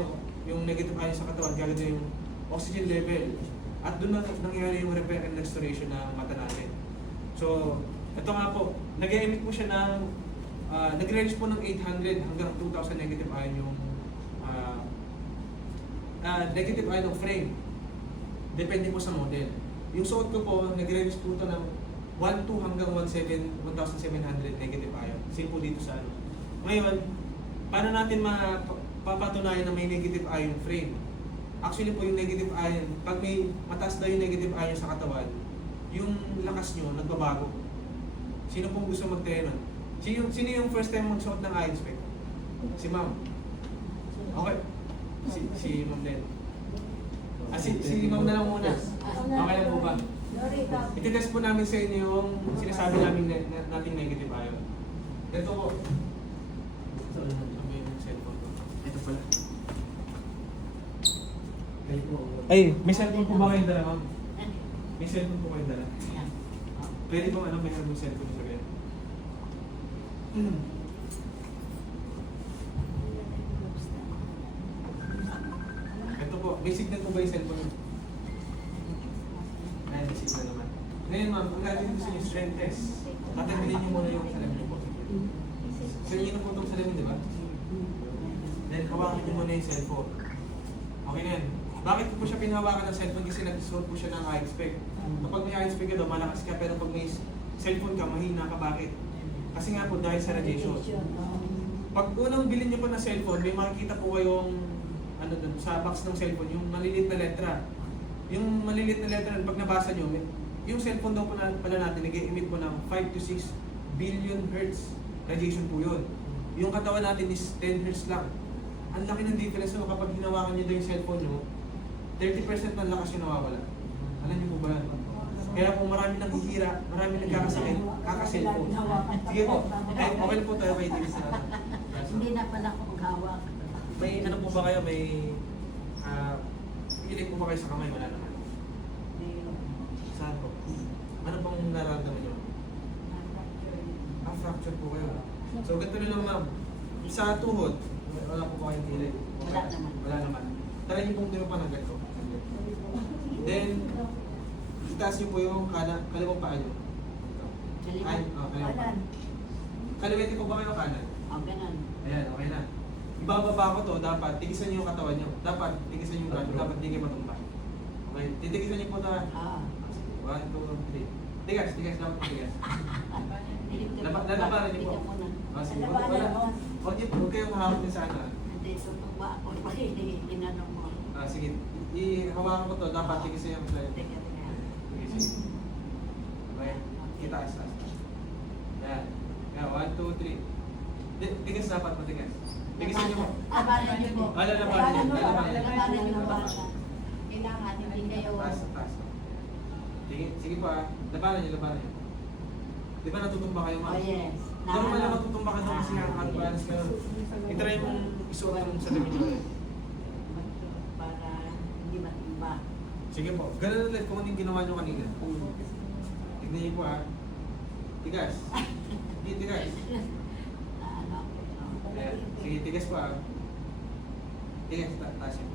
yung negative ion sa katawan, gaganda yung oxygen level. At doon na nangyayari yung repair and restoration ng mata natin. So, ito nga po, nag-emit po siya ng, nag-range po ng 800 hanggang 2,000 negative ion yung negative ion ng frame. Depende po sa model. Yung suot ko po, nag-range po ito ng 1,2 hanggang 1,700 negative ion. Same po dito sa ano. Ngayon, paano natin mapapatunayan na may negative ion frame? Actually po yung negative ion, pag may mataas daw yung negative ion sa katawan, yung lakas nyo nagbabago. Sino pong gusto mag-try nun? Sino yung first time magsuot ng iSpec? Si ma'am. Okay. Si ma'am din. Si ma'am na lang muna. Okay lang po ba? Ititest po namin sa inyo yung sinasabi namin nating negative ion. Ito po. Ito pala. Ay, may cellphone po ba kayong dala, ma'am? May cellphone po kayong dala? Pwede po may cellphone sa kanya? Ito po, may signal po ba yung cellphone? Ay, may signal naman. Ngayon ma'am, kung natin gusto nyo strength test, tatanggalin nyo muna yung salamin nyo po. Sa inyo na po itong salamin, di ba? Then, hawakan nyo muna yung cellphone. Okay na yan. Bakit po siya pinahawakan ng cellphone? Kasi nag-suot po siya ng iSpec. Kapag may iSpec ka daw, malakas ka, pero pag may cellphone ka, mahina ka. Bakit? Kasi nga po, dahil sa radiation. Pag unang bilhin nyo po ng cellphone, may makikita po kayong dun, sa box ng cellphone, yung maliliit na letra. Yung maliliit na letra, pag nabasa nyo, yung cellphone daw po pala natin, nag-emit po ng 5 to 6 billion hertz radiation po yun. Yung katawan natin is 10 hertz lang. Ang laki ng difference no, kapag hinawakan nyo daw yung cellphone nyo, 30% ng lakas yung nawawala. Alam niyo po ba? Kaya kung marami naghihira, marami nagkakasakit, kaka-cellphone. Sige po, okay po tayo kay TV sa Hindi na pala ako maghawak. May ano po ba kayo? May pilik po ba kayo sa kamay? Wala naman. Saan po? Ano pong nararamdaman nyo? Fracture po kayo. So ganito na lang ma'am. Sa tuhod, wala po ba kayong pilik? Wala naman. Wala naman. Tara niyo pong panagat ko. Then, itaas niyo po yung kalawang paa niyo. Ay, Kanan. Kaliwete po ba kayo kanan? O, ganun. Ayan, okay na. Ibababa ko to, dapat tigisan niyo yung katawan niyo. Dapat tigisan yung braso, dapat di kayo matumba. Okay, titigisan niyo po na. 1, 2, 3. Tigas, dapat tigas. Lalabaran niyo po. Sige, huwag kayong hahawak din sa ano. Hindi, tutuwa ako. Inanong mo. Sige, ihawakan ko to, dapat tigisan yung braso. Teka. Tigisan. Okay, itaas. Yan. Yan, 1, 2, 3. Tigas dapat matigas. Tigisan niyo po. Labanan niyo po. Lalabanan niyo. Labanan niyo po. Kailangan hindi kayo. Taas. Sige po labanan niyo. Di ba natutumba kayo ma'am? Oh, yes. Pero man lang matutumba ka daw kasi advance ka. I-try mong isuot yung sa lamin niyo. Para hindi matumba. Sige po. Ganun ulit kung ano yung ginawa niyo kanina. Tignan niyo po Tigas. Hindi tigas. Ayan. Sige, tigas po Tigas, taas yun.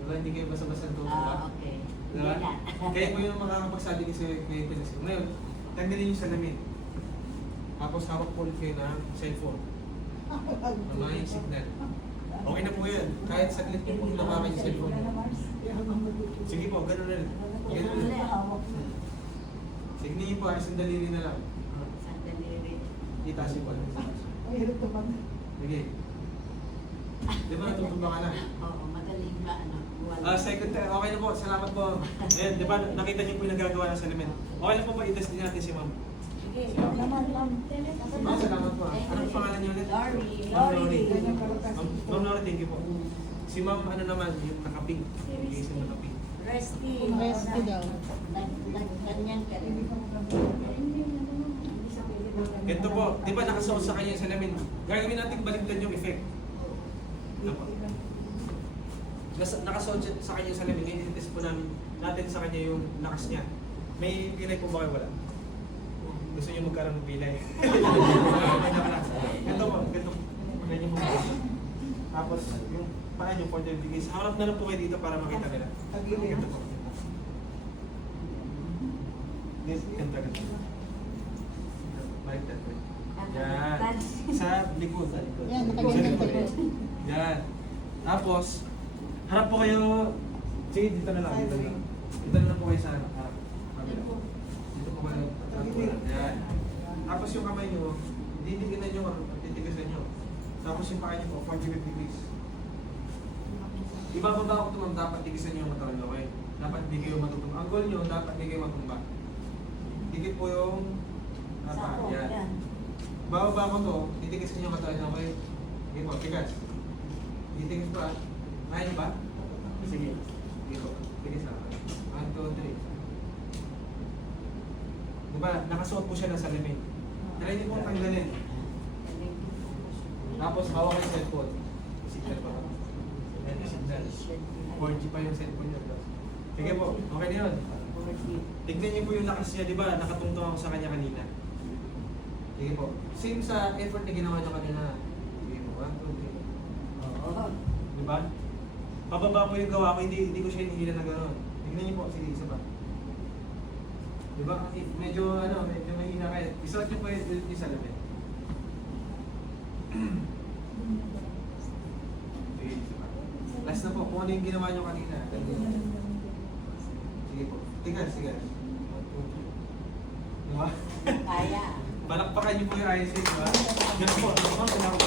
Diba hindi kayo basta-basta tutumba? Okay. Diba? Kaya po yung makakapagsabi ni Sir Clayton. Ngayon, tanggalin yung salamin. Tapos hawak po ulit kayo ng cellphone. Mamaya yung signal. Okay na po yun. Kahit saglit po pong lawakan yung cellphone. Sige po, ganun na rin. Ganun na rin. Sige niyo po, isang daliri na lang. Itaas yung po. Sige. Di ba natutumba ka na? Oo, magaling ba? Second time, okay na po, salamat po. Ayan, di ba nakita niyo po yung nagagawa ng salamin. Okay na po ba i-test din natin si ma'am? Sige, naman, ma'am. Ma'am, salamat po. Anong pangalan niyo ulit? Lori. Ma'am Lori. Lori. Ma'am Lori, thank you po. Si ma'am, ano naman, yung nakapink. Yung isa na nakapink. Resty. Resty daw. Ganyan ka rin. Ganito po, di ba nakasuot sa kanya yung salamin? Gagawin natin baligtad yung effect. Ito po. Nakasuot sa kanya yung salamin, ngayon ititest po natin sa kanya yung lakas niya. May pilay po ba kayo? Wala? Gusto niyo magkaroon ng pilay? Ganito po, ganito. Ganyan mo. Tapos, yung paa niyo po, harap na lang po kayo dito para makita nila. Ganito po. Ganito. Baliktad po. Yan. Sa likod. Yan, nakaganyan Sa likod. tayo. Yan. Tapos, harap po kayo. Sige, dito na lang. Dito na lang. Dito na lang po kayo sa harap. Dito po kayo. Yan. Tapos yung kamay nyo, didikinan nyo, titigasan nyo. Tapos yung paa nyo po, 45 degrees. Ibababa ko ito, ma'am, dapat tigisan nyo yung matawan nyo. Okay? Dapat di kayo matutumba. Ang goal nyo, dapat di kayo matumba. Dikit po yung Sako. yan. Yan. Bababa ko to, titigisan nyo yung matawan nyo. Okay? Sige po, tigas. Titigis pa. Kaya nyo ba? Sige. Dito. Tigis na. 1, 2, 3. Diba, nakasuot po siya ng salamin. Try niyo pong tanggalin. Tapos, hawak yung cellphone. Signal pa. Yan, signal. 4G pa yung cellphone niya. Sige po, okay na yun. Tignan niyo po yung lakas niya, di ba? Nakatungtong ako sa kanya kanina. Sige po. Same sa effort na ginawa niyo kanina. Sige po, 1, 2, 3. Oo. Di ba? Pababa po yung gawa ko, hindi ko siya hinihila na gano'n. Tignan niyo po, sige, isa pa. Di ba? Medyo mahina kayo. Isuot niyo po yung salamin. Sige, isa pa. Last na po, kung ano yung ginawa niyo kanina. Sige po. Tigas. Di ba? Kaya. Palakpakan niyo po yung IC, di ba? Yan po. Okay na po.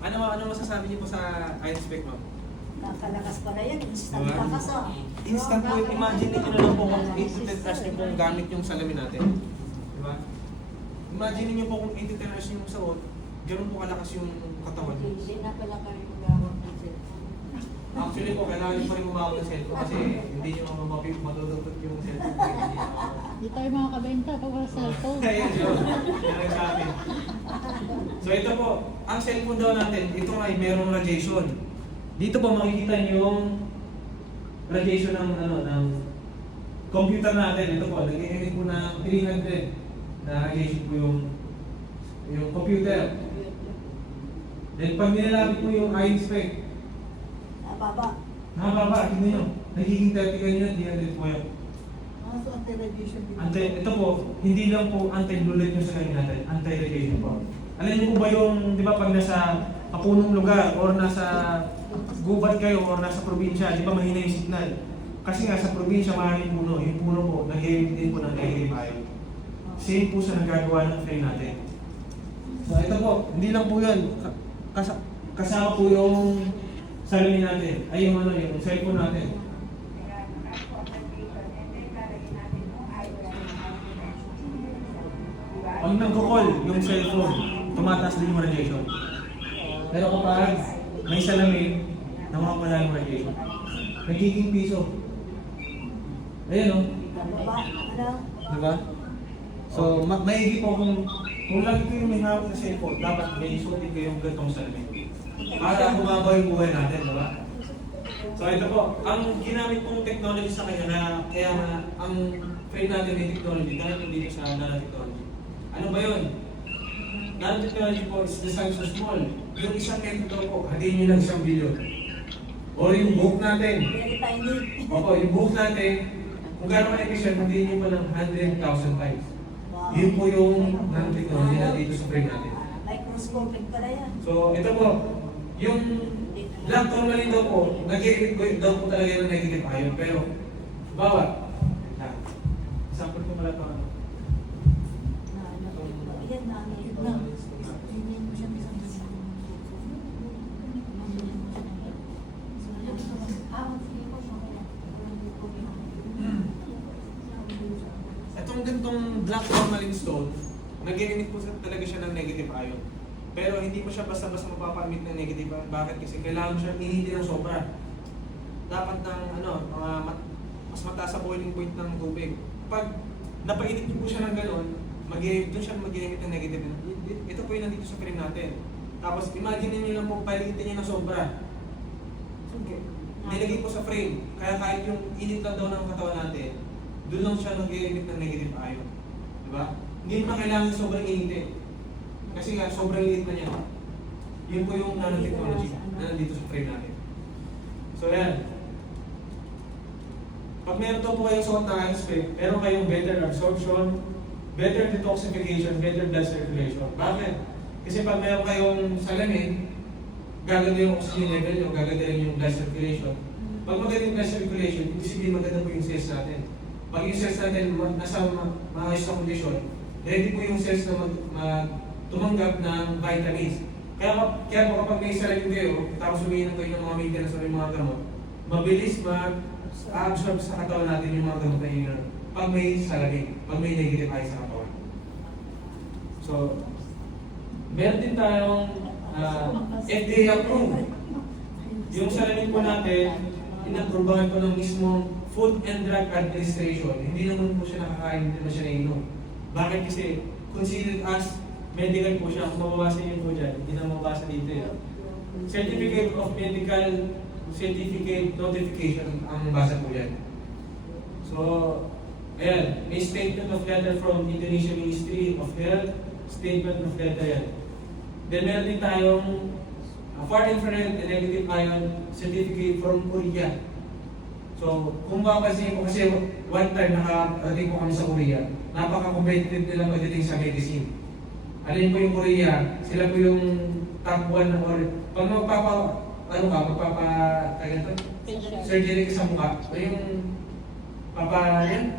Ano masasabi niyo po sa ice spec, ma'am? Nakalakas pala yan. Instant Diba? lakas ah. Instant po, imagine niyo na lang po kung 8 to 10 hours niyo pong gamit yung salamin natin. Diba? Imagine niyo po kung 8 to 10 hours niyo suot, gano'n po kalakas yung katawan niyo. Hindi na pala kayo gawag ng cellphone. Actually po, kailangan niyo pa rin umawag ng cellphone kasi hindi niyo matutupot yung cellphone. Hindi tayo makakabenta kapag cellphone. Ayun yun. Yan ang sa akin. So ito po, ang cellphone daw natin, ito ay merong radiation. Dito po makikita niyo yung radiation ng computer natin. Ito po, nag-i-emit po ng 300 na radiation po yung computer. Then pag nilalapit po yung eye spec, Nababa. nakababa, tignan nyo. Nagiging 30 ganyan, 300 po yun. So, anti-radiation din. Ito po, hindi lang po anti-blue light yung sa kanya natin, anti-radiation po. Alam niyo po ba yung, di ba pag nasa kapunong lugar or nasa gubat kayo or nasa probinsya, di ba mahina yung signal? Kasi nga sa probinsya maraming puno, yung puno po, nag-emit din po ng negative ion. Same po sa nagagawa ng frame natin. So ito po, hindi lang po yun, kasama po yung salamin natin, ay yung yung cellphone natin. Pag nagko-call yung cellphone, tumataas din yung radiation. Pero kapag may salamin, nawawala yung radiation. Nagiging piso. Ayan o. Nababa. Ano? Diba? So, maigi po kung lagi kayo may hawak na cellphone, dapat may suotin kayong gantong salamin. Para bumabaw yung buhay natin, diba? So ito po, ang ginamit pong technology sa kanya na kaya ang frame natin may technology dahil hindi sa nanotechnology. Ano ba yun? Nanotechnology po is the size so small. Yung isang metro po, hatiin nyo lang 1 billion. O yung buhok natin. Very tiny. Opo, yung buhok natin, kung gano'n ka-efficient, hatiin nyo pa ng 100,000 times. Wow. Yun po yung nanotechnology na dito sa frame natin. Microscopic pala yan. So, ito po, yung black tourmaline daw po, nag-i-emit daw po talaga yung negative ion, pero bawat. Sample ko pala ito. Yan na. Ganyan mo siya isang itong gantong black tourmaline stone, nag-emit po talaga siya ng negative ion. Pero hindi mo siya basta-basta mapapa-emit ng negative ion. Bakit? Kasi kailangan mo siya initin ng sobra. Dapat ng mas mataas sa boiling point ng tubig. Pag napainit niyo po siya ng gano'n, doon siya mag-emit ng negative ion. Ito po yung nandito sa frame natin. Tapos imagine niyo lang po, palitin niyo ng sobra. Okay. Nilagay po sa frame. Kaya kahit yung init lang daw ng katawan natin, doon lang siya nag-emit ng negative ion. Diba? Hindi naman kailangan sobrang initin. Kasi nga, sobrang init na niya. Yun po yung nanotechnology na nandito sa frame natin. So yan. Pag meron to po kayong suot na ice-spec, meron kayong better absorption, better detoxification, better blood circulation. Bakit? Kasi pag meron kayong salamin, gaganda yung oxygen level nyo, gaganda rin yung blood circulation. Pag maganda yung blood circulation, ibig sabihin maganda po yung cells natin. Pag yung cells natin nasa maayos na kondisyon, ready po yung cells na tumanggap ng vitamins. Kaya po kapag may salamin kayo, tapos humihinan kayo ng mga maintenance o yung mga gamot, mabilis mag-absorb sa katawan natin yung mga gamot na yun pag may salamin, pag may negative ion sa katawan. So, meron din tayong FDA approved. Yung salamin po natin, inaprubahan po ng mismong Food and Drug Administration. Hindi naman po siya nakakain, hindi naman siya nainom. Bakit? Kasi considered as medical po siya. Kung mababasa yun po dyan, hindi na mababasa dito yun. Certificate of Medical Certificate Notification ang basa po yan. So, ayan, may statement of letter from Indonesian Ministry of Health, statement of letter yan. Then meron din tayong far infrared and negative ion certificate from Korea. So, kung mapapansin po kasi one time nakarating po kami sa Korea, napaka-competitive nila pagdating sa medicine. Alin po yung Korea, sila po yung top 1 or pag surgery ka sa mukha, o yung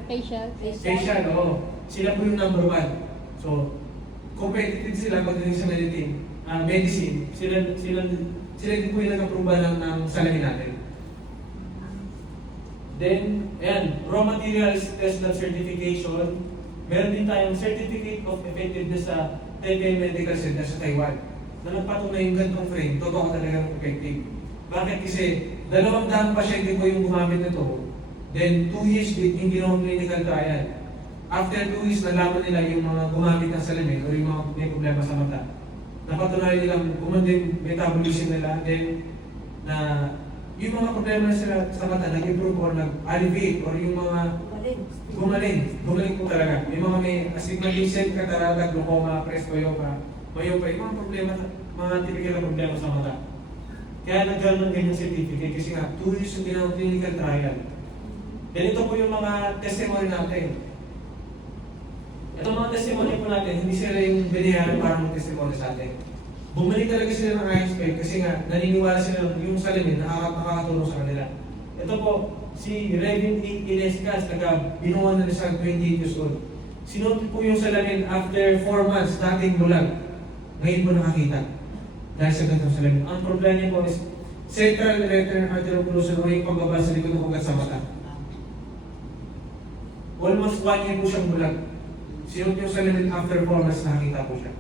facial, sila po yung number 1. So, competitive sila pagdating sa medicine, sila din po yung nag-approve ng salamin natin. Then, ayan, raw materials test lab certification. Meron din tayong certificate of effectiveness sa Taipei Medical Center sa Taiwan na nagpatunay yung gantong frame, totoo talagang effective. Bakit? Kasi 200 pasyente po yung gumamit nito. Then 2 years din yung ginawang clinical trial. After 2 years, nalaman nila yung mga gumamit ng salamin o yung mga may problema sa mata. Napatunayan nilang gumanda yung metabolism nila, then na yung mga problema sila sa mata nag-improve or nag-alleviate or yung mga gumaling po talaga. May mga may astigmatism, cataracta, glaucoma, presbyopia, myopia, yung mga problema, mga typical na problema sa mata. Kaya nagkaroon ng ganyang certificate kasi nga 2 years yung ginawang clinical trial. Then ito po yung mga testimony natin. Itong mga testimony po natin, hindi sila yung binayaran para mga testimony sa atin. Bumalik talaga sila ng ISP kasi nga naniniwala sila yung salamin nakakatulong sa kanila. Ito po, si Reverend Inescas, binuwan na siya 28 years old. Sinuot po yung salamin after 4 months, dating bulag. Ngayon po nakakita. Dahil sa gantong salamin. Ang problema niya po is central retinal arterial occlusion o yung pagbaba sa likod ng ugat sa mata. Almost 1 year po siyang bulag. Sinuot yung salamin after 4 months, nakakita po siya.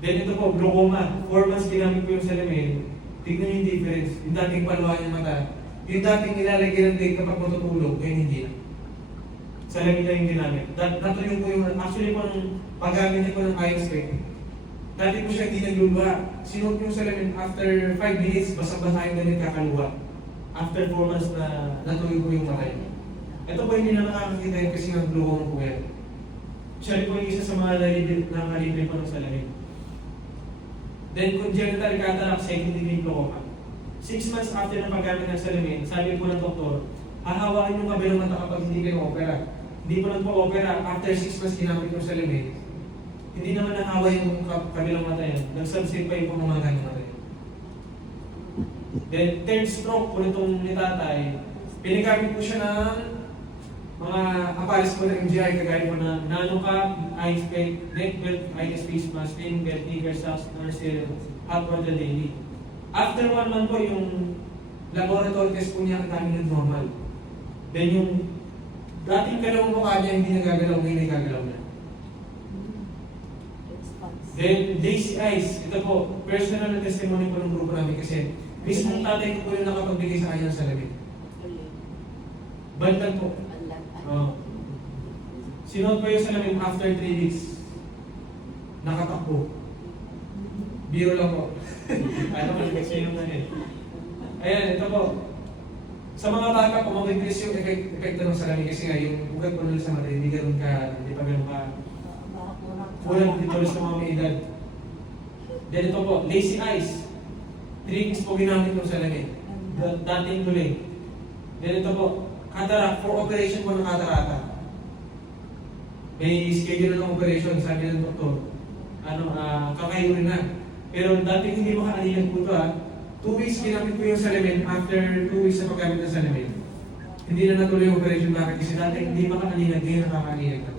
Then ito po, glaucoma. 4 months ginamit ko yung salamin. Tignan yung difference. Yung dating paluhan yung mata. Yung dating nilalagyan ng tape kapag matutulog, ngayon hindi na. Salamin na yung ginamit. Natuloy po yung, actually po, paggamit niya po ng ISP. Dati po siya hindi nagluluha. Sinuot yung salamin after 5 minutes, basa-basa yung ganit kakaluha. After 4 months na natuloy po yung mata niya. Ito po hindi na nakakakita yun kasi ng glaucoma po yan. Siya rin po yung isa sa mga nakalibre po ng salamin. Then congenital cataract second degree glaucoma. 6 months after ng paggamit ng salamin, sabi po ng doktor, hahawakan yung kabilang mata kapag hindi kayo opera. Hindi po nagpo-opera, after 6 months ginamit yung salamin, hindi naman nahawa yung kabilang mata yan. Nag-substate pa yung pamamagan ng mata yan. Then third stroke po nitong ni tatay, pinagamit po siya ng mga kapalis po ng MGI, kagaya po ng nanocap, ice-pack, neck belt, iris face mask, sling belt, tiger socks, nurse, hot water daily. After 1 month po, yung laboratory test po niya ang dami ng normal. Then yung Dating galaw ang mukha niya, hindi nagagalaw, ngayon nagagalaw na. Then, Daisy Eyes, ito po, personal na testimony po ng grupo namin kasi mismo tatay ko po yung nakapagbigay sa kanya ng salamin. Bandag po. Oh. Sinuot po yung salamin after 3 weeks. Nakatakbo. Biro lang po. Ano ko nag-explain na eh. Ayan, ito po. Sa mga bata po, mag-increase yung epekto ng salamin kasi nga yung ugat po nila sa mata, hindi pa ganun ka kulang dito sa mga may edad. Then ito po, lazy eyes. 3 weeks po ginamit yung salamin. Dating tuloy. Then ito po, cataract, for operation po ng catarata. May schedule ng operation, sabi ng doktor. Kakayurin na. Pero dating hindi makakalihan po ito 2 weeks ginamit ko yung salamin after 2 weeks sa paggamit ng salamin. Hindi na natuloy yung operation. Bakit? Kasi dati hindi makakalihan, ngayon nakakalihan ka.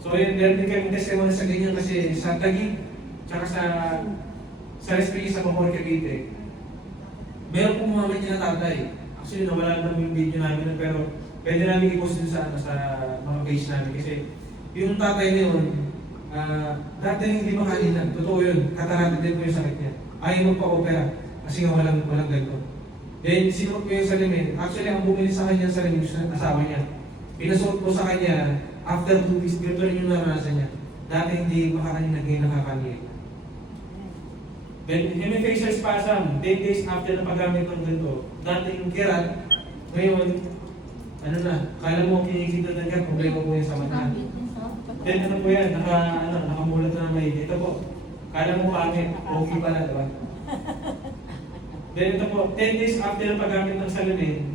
So yun, meron din kami testimony sa ganyan kasi sa Taguig, tsaka sa Respighi sa Bacoor, Cavite, meron pong mga may tinatatay. Actually, nawala na yung video namin pero pwede namin i-post din sa mga page namin kasi yung tatay na yun, dati hindi makalihan. Totoo yun, katarata din po yung sakit niya. Ayaw magpa-opera kasi nga walang ganito. Then, sinuot ko yung salamin. Actually, ang bumili sa kanya ng salamin yung asawa niya. Pinasuot ko sa kanya, after 2 weeks, ganito rin yung naranasan niya. Dati hindi makakanin, ngayon nakakanin. Then, hemifacial spasm, 10 days after na paggamit ng ganito. Dati yung kirat, ngayon, kala mo kinikita na niya, problema po yung sa mata. Then, ano po yan, nakamulat na may ito po. Kala mo pangit, okay pala, diba? Then ito po, 10 days after ng paggamit ng salamin,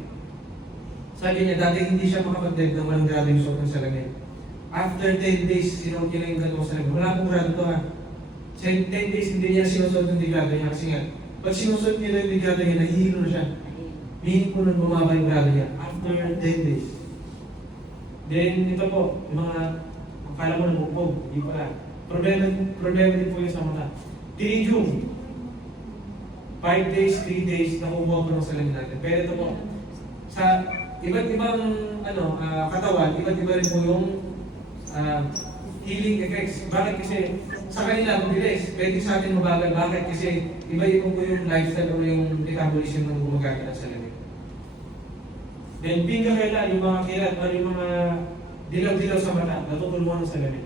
sabi niya, dati hindi siya makapag-dead ng walang grado yung suot ng salamin. After 10 days, sinuot niya na yung ganito salamin. Wala pong grado to 10 days, hindi niya sinusuot yung degrado niya kasi nga, pag sinusuot niya yung degrado niya, nahihilo na siya. Hindi po nang bumaba yung grado niya. After 10 days. Then ito po, yung mga, akala mo nabugbog, hindi pala. Problema din po yung sa mata. Tiridium. 5 days, 3 days, nakuha ko ng salamin natin. Pero ito po, sa iba't ibang katawan, iba't iba rin po yung healing effects. Bakit? Kasi sa kanila, mabilis. Pwede sa atin mabagal. Bakit? Kasi iba-iba po yung lifestyle o yung metabolism ng gumagamit ng salamin. Then, pingakela, yung mga kilat, o yung mga dilaw-dilaw sa mata, natutulungan ng salamin.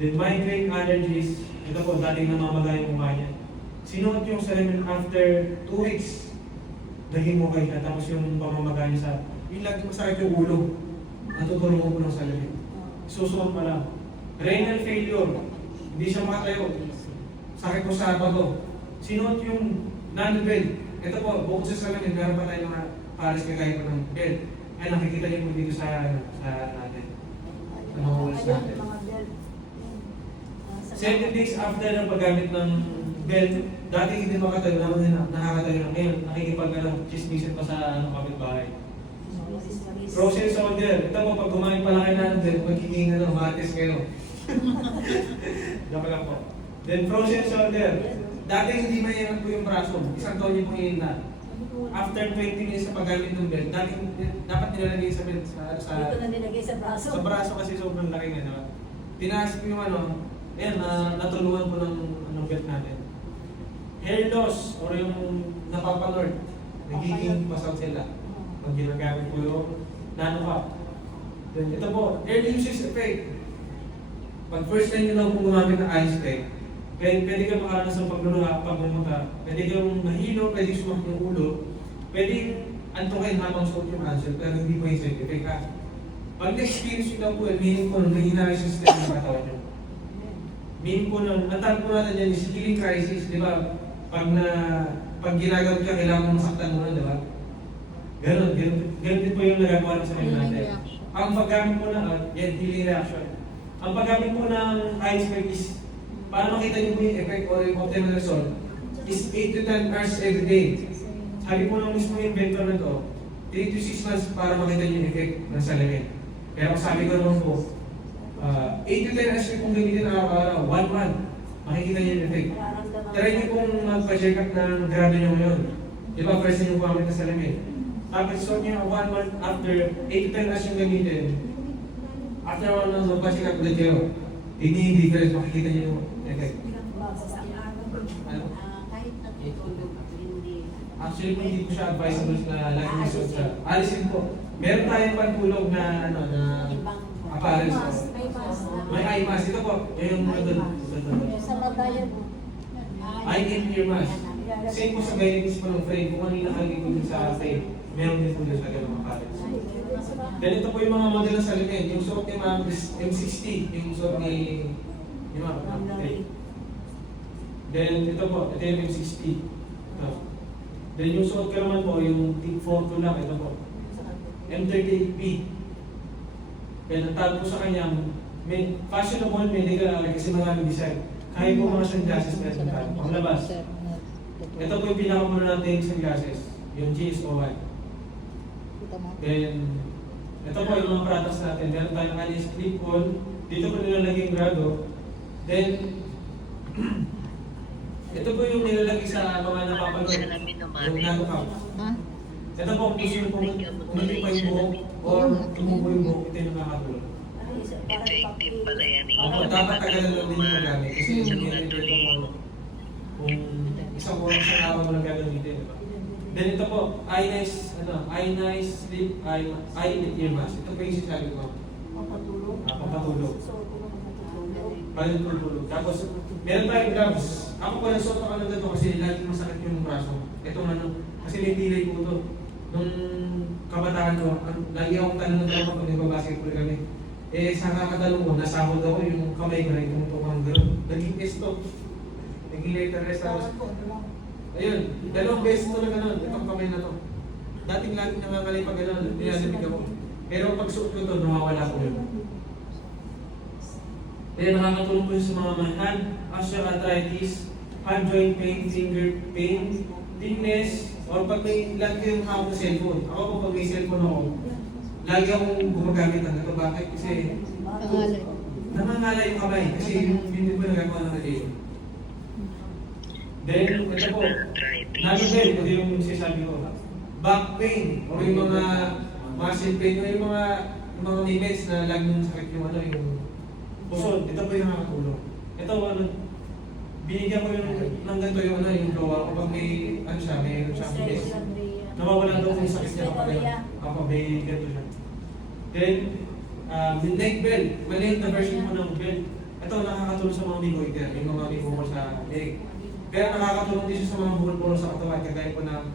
Then, migraine, allergies, ito po, dating namamagay yung mukha niya. Sinuot yung salamin after 2 weeks. Nahimukay siya, tapos yung pamamagay niya sa, yung lagi masakit yung ulo. Natutulungan po ng salamin. Susuot pa lang. Renal failure, hindi siya makatayo. Sakit po sa bago. Sinuot yung nanobel. Ito po, bukod sa salamin, meron pa tayo mga pares kagaya po ng bed. Ay, nakikita niyo po dito sa natin. Sa mga walls natin. 7 days after ng paggamit ng belt, dati hindi makatayo, naman nakakatayo lang. Ngayon, nakikipag-chismisan pa sa kapitbahay. Frozen shoulder. Ito po, pag kumain pala kayo ng belt, magiging matis kayo. Joke lang po. Then frozen shoulder. Dati hindi mahirap po yung braso. Isang taon niyo po yun na. After 20 minutes sa paggamit ng belt, dapat nilalagay sa belt Dito na nilagay sa braso. sa braso kasi sobrang laki nga, diba? Tinaas ko yung ayan, natulungan po ng belt natin. Hair loss, or yung napapalord, nagiging pasal sila. Pag ginagamit po yung nano-cup. Then ito po, early usage effect. Pag first time nyo lang po gumamit ng ice pack, pwede ka makaranas ng pagmumuta, pwede kang mahilo, pwede sumak yung ulo, pwede antukin habang suot yung answer, pero hindi po yung side effect. Pag na-experience nyo lang po, meaning po nung mahina yung system ng katawan nyo. Meaning po nun, ang tawag po natin yan is healing crisis, di ba? Pag ginagamit ka, kailangan masaktan mo na, di ba? Ganon din po yung nagagawa sa kanila natin. Ang paggamit po na, yan, healing reaction. Ang paggamit po ng ice pack is, para makita niyo po yung effect or yung optimal result, is 8 to 10 hours every day. Sabi po ng mismo inventor na to, 3 to 6 months para makita niyo yung effect ng salamin. Pero sabi ko naman po, 8 to 10 hours yung kung gamitin araw-araw, 1 month, makikita niyo yung effect. Try niyo pong magpa-check up ng grado niyo ngayon. Di ba, first niyo gumamit ng salamin. Tapos suot niya 1 month after, 8 to 10 hours yung gamitin. After 1 month, magpa-check up ulit kayo. Hindi difference, makikita niyo yung effect. Ano? Kahit natutulog, hindi. Actually po, hindi po siya advisable na lagi yung suot siya. Alisin po. Meron tayong pantulog na, ano, na apparel po. May mask na. May eye mask. Ito po, yung doon. Sa mata yan. Eye and ear mask. Same po sa benefits po ng frame. Kung ano yung nakalagay po dun sa frame, meron din po dun sa ganung apparel. Then ito po yung mga model ng salamin. Yung suot ni Ma'am is M60. Yung suot ni Ma'am. Okay. Then ito po, ito yung M60. Ito. Then yung suot ko naman po, yung Tip 42 lang. Ito po. M38P. Then ang tawag po sa kanya, fashionable medical kasi maraming design. Kaya po mga sunglasses na ito tayo. Panglabas. Ito po yung pinakamuna natin sunglasses. Yung GS01. Then, ito po yung mga products natin. Meron tayong alis clip-on. Dito po nilalagay yung grado. Then, ito po yung nilalagay sa mga napapanood. Yung nano cup. Ito po, kung gusto nyo po umili pa yung buhok or tumubo yung buhok, ito yung nakakatulong. Effective pala yan eh. Ako, dapat tagalan lang din yung magamit. Kasi yung kung isang oras na araw mo lang gagamitin. Diba? Then ito po, eye nice, sleep, eye and ear mask. Ito po yung sinasabi ko. Papatulog. Pampatulog. So, tulog. Palutulog. Tapos, meron tayong gloves. Ako po nasuot ako ng ganito kasi lagi masakit yung braso. Itong ano, kasi may pilay po ito. Nung kabataan ko, lagi akong tanong ng trauma pag nagbabasketball kami. Eh, sa kakatalong ko, nasahod ako yung kamay ko na itumutukang gano'n. Naging esto. Naging later rest tapos. Ayun, 2 beses ito na gano'n. Itong kamay na to. Dating laging nangangalay pa gano'n. Nilalamig ako. Pero pag suot ko ito, nawawala ko yun. Kaya nakakatulong po yun sa mga hand osteoarthritis, hand joint pain, finger pain, thickness, or pag may lagi yung hawak ng cellphone. Ako po pag may cellphone ako, lagi akong gumagamit ng ito. Bakit? Kasi nangangalay yung kamay. Kasi hindi po nagagawa ng radio. Then, ito po, nalubel, ito yung sinasabi ko. Back pain, o yung mga muscle pain, o yung mga limits na laging sakit yung ano, yung pusod. Ito po yung nakakatulong. Ito, ano, binigyan ko yung ng ganito yung ano, yung gawa. Kapag may, ano siya, may miss. Nawawala daw yung sakit niya kapag may ganito siya. Then, neck belt. Maliit na version mo ng belt. Ito, nakakatulong sa mga bigoider, yung mga bibukol sa leg. Pero nakakatulong din siya sa mga bukol-bukol sa katawan. Kagaya po ng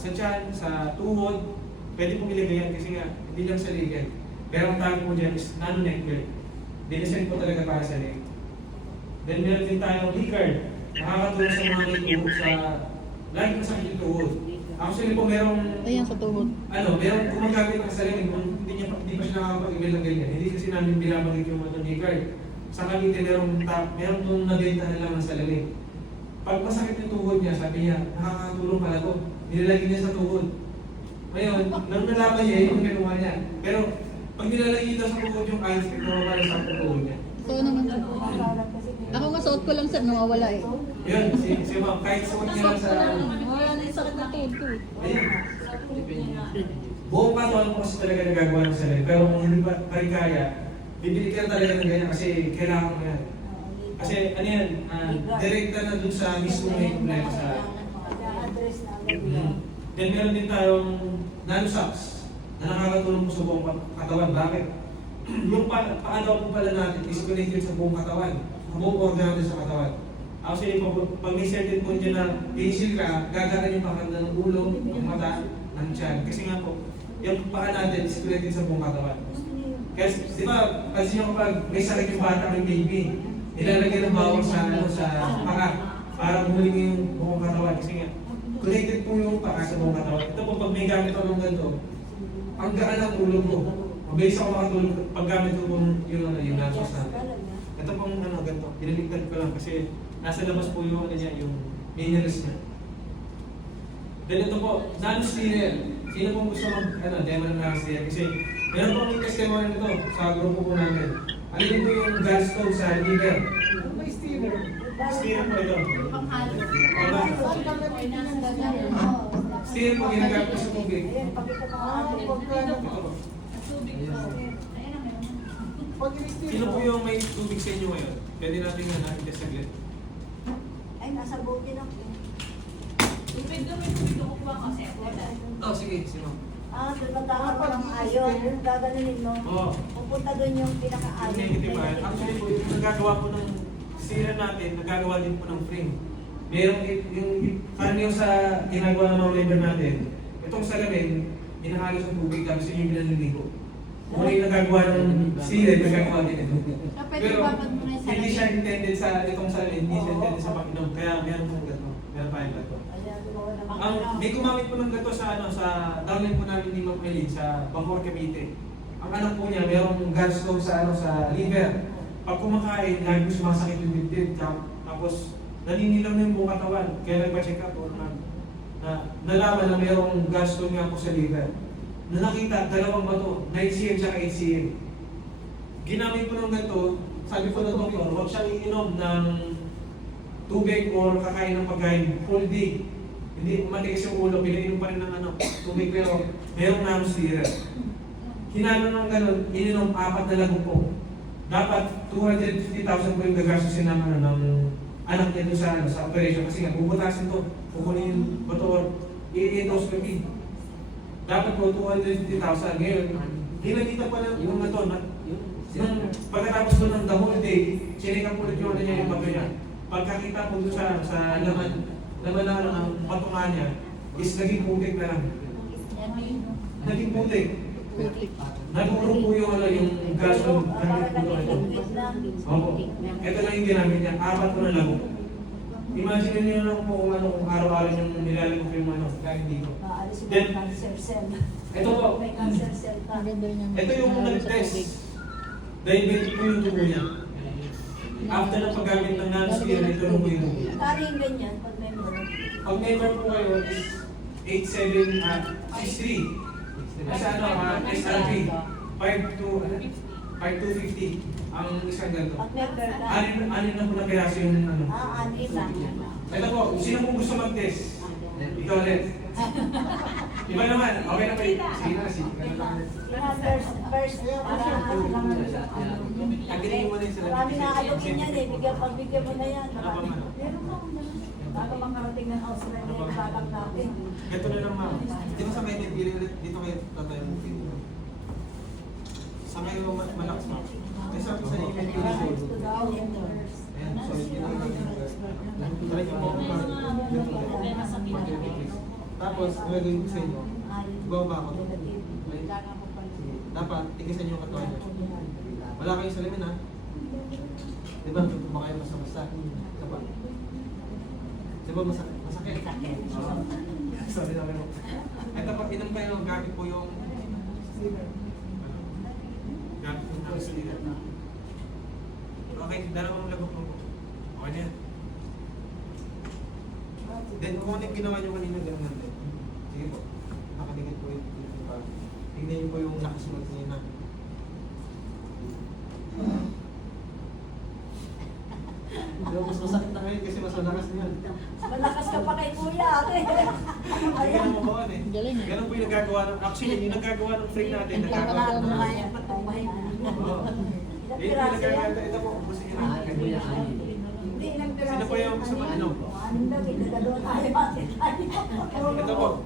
sa tiyan, sa tuhod. Pwede pong ilagay yan kasi nga, hindi lang sa leg. Pero ang tawag po dyan is nano neck belt. Dinesign po talaga para sa leg. Then meron din tayong Licard. Nakakatulong sa mga may tuhod sa lagi masakit yung tuhod. Actually po merong Ayan sa tuhod. merong gumagamit ng salamin kung hindi pa siya nakakapag-email ng ganyan. Hindi kasi namin binabagay yung Licard. Sa Cavite meron pong nabenta na lang ng salamin. Pag masakit yung tuhod niya, sabi niya, nakakatulong pala to. Nilalagay niya sa tuhod. Ngayon, nang nalaman niya, yung kinuha niya. Pero pag nilalagay niya sa tuhod yung ice, nawawala sa tuhod niya. So, naman. Ako nga suot ko lang sir, nawawala eh. Yun, si Ma'am, kahit suot niya lang sa... Wala na yung sakit na tuhod ko eh. Ayun. Buong katawan mo kasi talaga nagagawa ng salamin. Pero kung hindi pa rin kaya, bibili ka talaga ng ganyan kasi kailangan mo yan. Kasi ano yan, direkta na dun sa mismo may problema sa... Then meron din tayong nanosocks na nakakatulong po sa buong katawan. Bakit? Yung paa daw po pala natin is connected sa buong katawan. Sa buong organ natin sa katawan. Actually, pag may certain point dyan na pencil ka, gagaran yung pakanda ng ulo, ng mata, ng tiyan. Kasi nga po, yung paa natin is connected sa buong katawan. Kasi, di ba, pansin nyo kapag may sakit yung bata, may baby, nilalagyan ng bawang sa paa para bumuling yung buong katawan. Kasi nga, connected po yung paa sa buong katawan. Ito po, pag may gamit ako ng ganito, ang gaan ang tulog mo. Mabilis ako makatulog pag gamit ko yung nasos natin. Ito pong ganito, pinaligtad ko lang kasi nasa labas po yung yung minerals niya. Then ito po, nano-sterile. Sino pong gusto demo ng nano-sterile? Kasi meron pong may testimony nito sa grupo po namin. Alin po yung gallstone sa liver? May stealer. Steering po ito. Panghalo. Wala. Steering po ginagamit ko sa tubig. Ayan, pakita mo nga ate. Ito po. Tubig po. Ayan ang meron. Sino po yung may tubig sa inyo ngayon? Pwede natin yan na-adjust saglit. Ay, nasa buti na po. Tubig doon, may tubig doon kukuha kasi. Oh, sige. Sino? Doon magkakaroon ng ayon. Gaganunin mo. Oo. Pupunta doon yung Yung pinaka-ayon. negative ion. Actually po, yung nagagawa po ng sira natin, nagagawa din po ng frame. Merong parang yung sa ginagawa ng mga member natin, itong salamin, inahalos ng tubig, tapos yun yung pinaliligo. Kung yung nagagawa ng sira, nagagawa din ito. Pwede Pero babad mo na yung hindi siya salamin. intended sa itong salamin, hindi siya intended sa pag-inom. Kaya meron pong gato. Meron tayong gato. Di gumamit po ng gato sa downline po namin ni Ma'am Eileen sa Bangor, Cavite. Ang anak po niya, merong gallstone sa liver. Pag kumakain, lagi po sumasakit yung dibdib. Tapos, naninilaw na yung buong katawan. Kaya nagpa-check up or nalaman na merong gallstone nga po sa liver. Na nakita, dalawang bato, 9cm at 8cm. Ginamit po ng gato, sabi po ng doktor, huwag siyang iinom ng tubig or kakain ng pagkain full day. Hindi matigas yung ulo, pinainom pa rin ng tubig pero merong nanosterer. Hinano ng ganun, ininom 4 na lagong po. Dapat 250,000 po yung gagastusin ng anak niya doon sa operation kasi nga bubutasin to, kukunin yung bato or i-endoscopy. Dapat po 250,000. Ngayon, hinagita pa lang yung bato. Pagkatapos po ng the whole day, sinikap ulit yung niya yung bato niya. Pagkakita po doon sa laman ng patungan niya, is naging putik na lang. Naging putik. Nagpuro po yung gas ng puto ito. Opo. Ito lang yung ginamit niya. 4 po na labo. Imagine niyo lang po kung araw-araw yung nilalagay ko yung galing dito. Maalis mo Then, yung cancer cell. ito po. May cancer cell ka. Ito yung nag-test. Diabetic po yung tubo niya. After ng paggamit ng nanosphere, ito na po yung tubo niya. Kari yung ganyan, pag member. Pag member po kayo is 63. Kasi SRP, 5,250 ang isang ganito. Pag member ka. Anin na po na piraso yung Anin na. Ito po, sino po gusto mag-test? Ikaw ulit. Iba naman, okay na kayo. Sige na, sige na. First, para Agree mo din sila. marami na katukin yan eh. Pagbigyan mo na yan. Marami. Ano? Bago makarating ng Australia yung product natin. Ito na lang ma'am. Dito sa may dito kayo tatayo mo dito. Sa may malakas ma'am. Kasi sa inyo may pinili. Ayan, so hindi na natin. Try nyo po tapos, gagawin ko sa inyo. Ibaba ako. Dapat, tigisan nyo yung katawan nyo. Wala kayong salamin ha. Diba, tutupa kayo basta-basta. Diba? Diba masakit? Sorry na kayo. Ito pag inom kayo, gamit po yung gamit po ng sticker. Okay, dalawang lagok mo po. Okay na yan. Then kung ano yung ginawa nyo kanina, gano'n natin. Sige po. Nakadikit po yung pa. Tignan nyo po yung nakasunod niya na. Mas masakit na ngayon kasi mas malakas na yan. Malakas ka pa kay kuya. Ayan mo ba eh. Ganun po yung nagagawa ng, actually yung nagagawa ng frame natin, nagagawa ng Oo. Yun yung nagagawa, ito po, ubusin nyo na. Sino po yung sa ano? Ito po.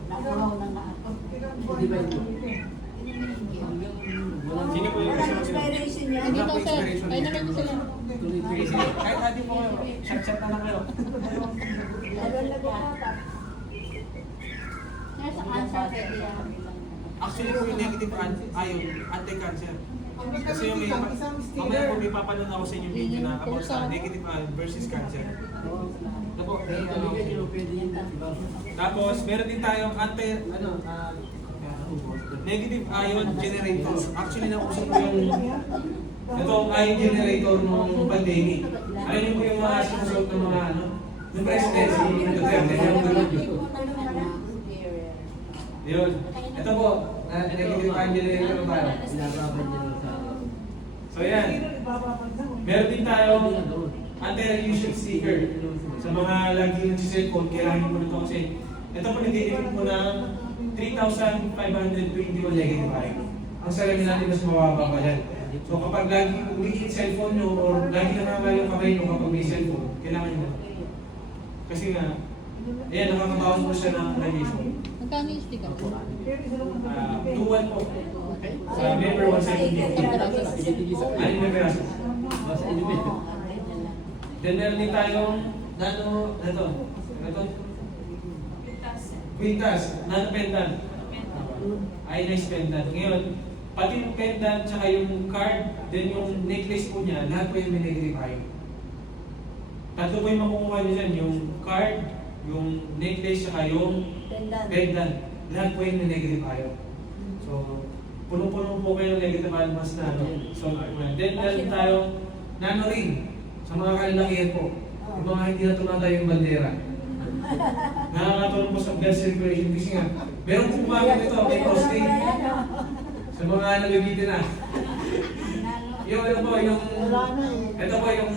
Sino po yung Walang sa inspiration yan. Wala po inspiration niya. Kahit atin po kayo, shot-shot na lang kayo. Nasa cancer pwede yan. Actually po yung negative ion, anti-cancer. Kasi yung mamaya po may papanood ako sa inyong video na about sa negative ion versus cancer. Ito po. Tapos meron din tayong negative ion generator. Actually nauso po yung itong ion generator ng pandemic. Alam niyo po yung mga sinusunod ng mga yung presidency, yung Duterte, yung yun. Ito po, negative ion generator tayo. So yan. Meron din tayo anti-radiation sticker. Sa mga lagi nag-cellphone, kailangan mo na ito kasi ito po nag-i-emit mo ng 3,521 negative ion. Ang salamin natin mas mababa pa yan. So kapag lagi umiikit cellphone nyo or lagi nangangal yung kamay nyo kapag may cellphone, kailangan nyo. Kasi nga, ayan, nakakabawas mo siya ng radiation. Magkano yung sticker po? 2-1 po. Sa member 170. Ano yung peraso? Then meron din tayong Quintas, nano pendant. Ionized pendant. Ngayon, pati yung pendant, tsaka yung card, then yung necklace po niya, lahat po yung may negative ion. Tatlo po yung makukuha niyo dyan, yung card, yung necklace, tsaka yung pendant. Lahat po yung may negative ion. So, puno-puno po kayo ng negative ion mas na. So, then meron tayong nano ring. Sa mga kalalakihan po, yung mga hindi na tumatay yung bandera. Nakakatulong po sa blood circulation kasi nga, meron po gumamit ito, may prostate. Sa mga nabibitin na. Yung ano po, yung, ito po yung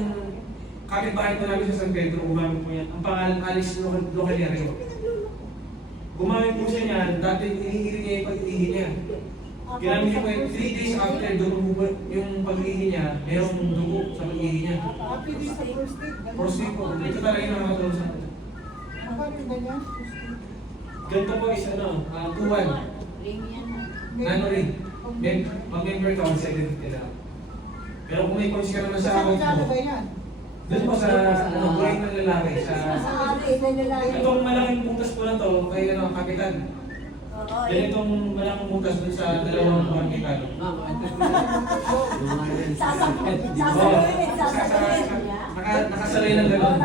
kapitbahay po namin sa San Pedro, gumamit po yan. Ang pangalan, Alice Localiario. Gumamit po siya niyan, dati iniiri niya yung pag-ihi niya. Ginamit niya po yung 3 days after, dugo yung pag-ihi niya, mayroong dugo sa pag-ihi niya. Prostate po, ito talaga yung nakakatulong sa akin. Ganito po is ano, 2-1. Nano rin. Mag-member ka, mag-second ka. Pero kung may points ka naman sa account mo, doon po sa buhay ng lalaki. Itong malaking butas po na to, kay kapitan. Then itong malaking butas doon sa dalawang kapitan. Nakasalay ng gano'n.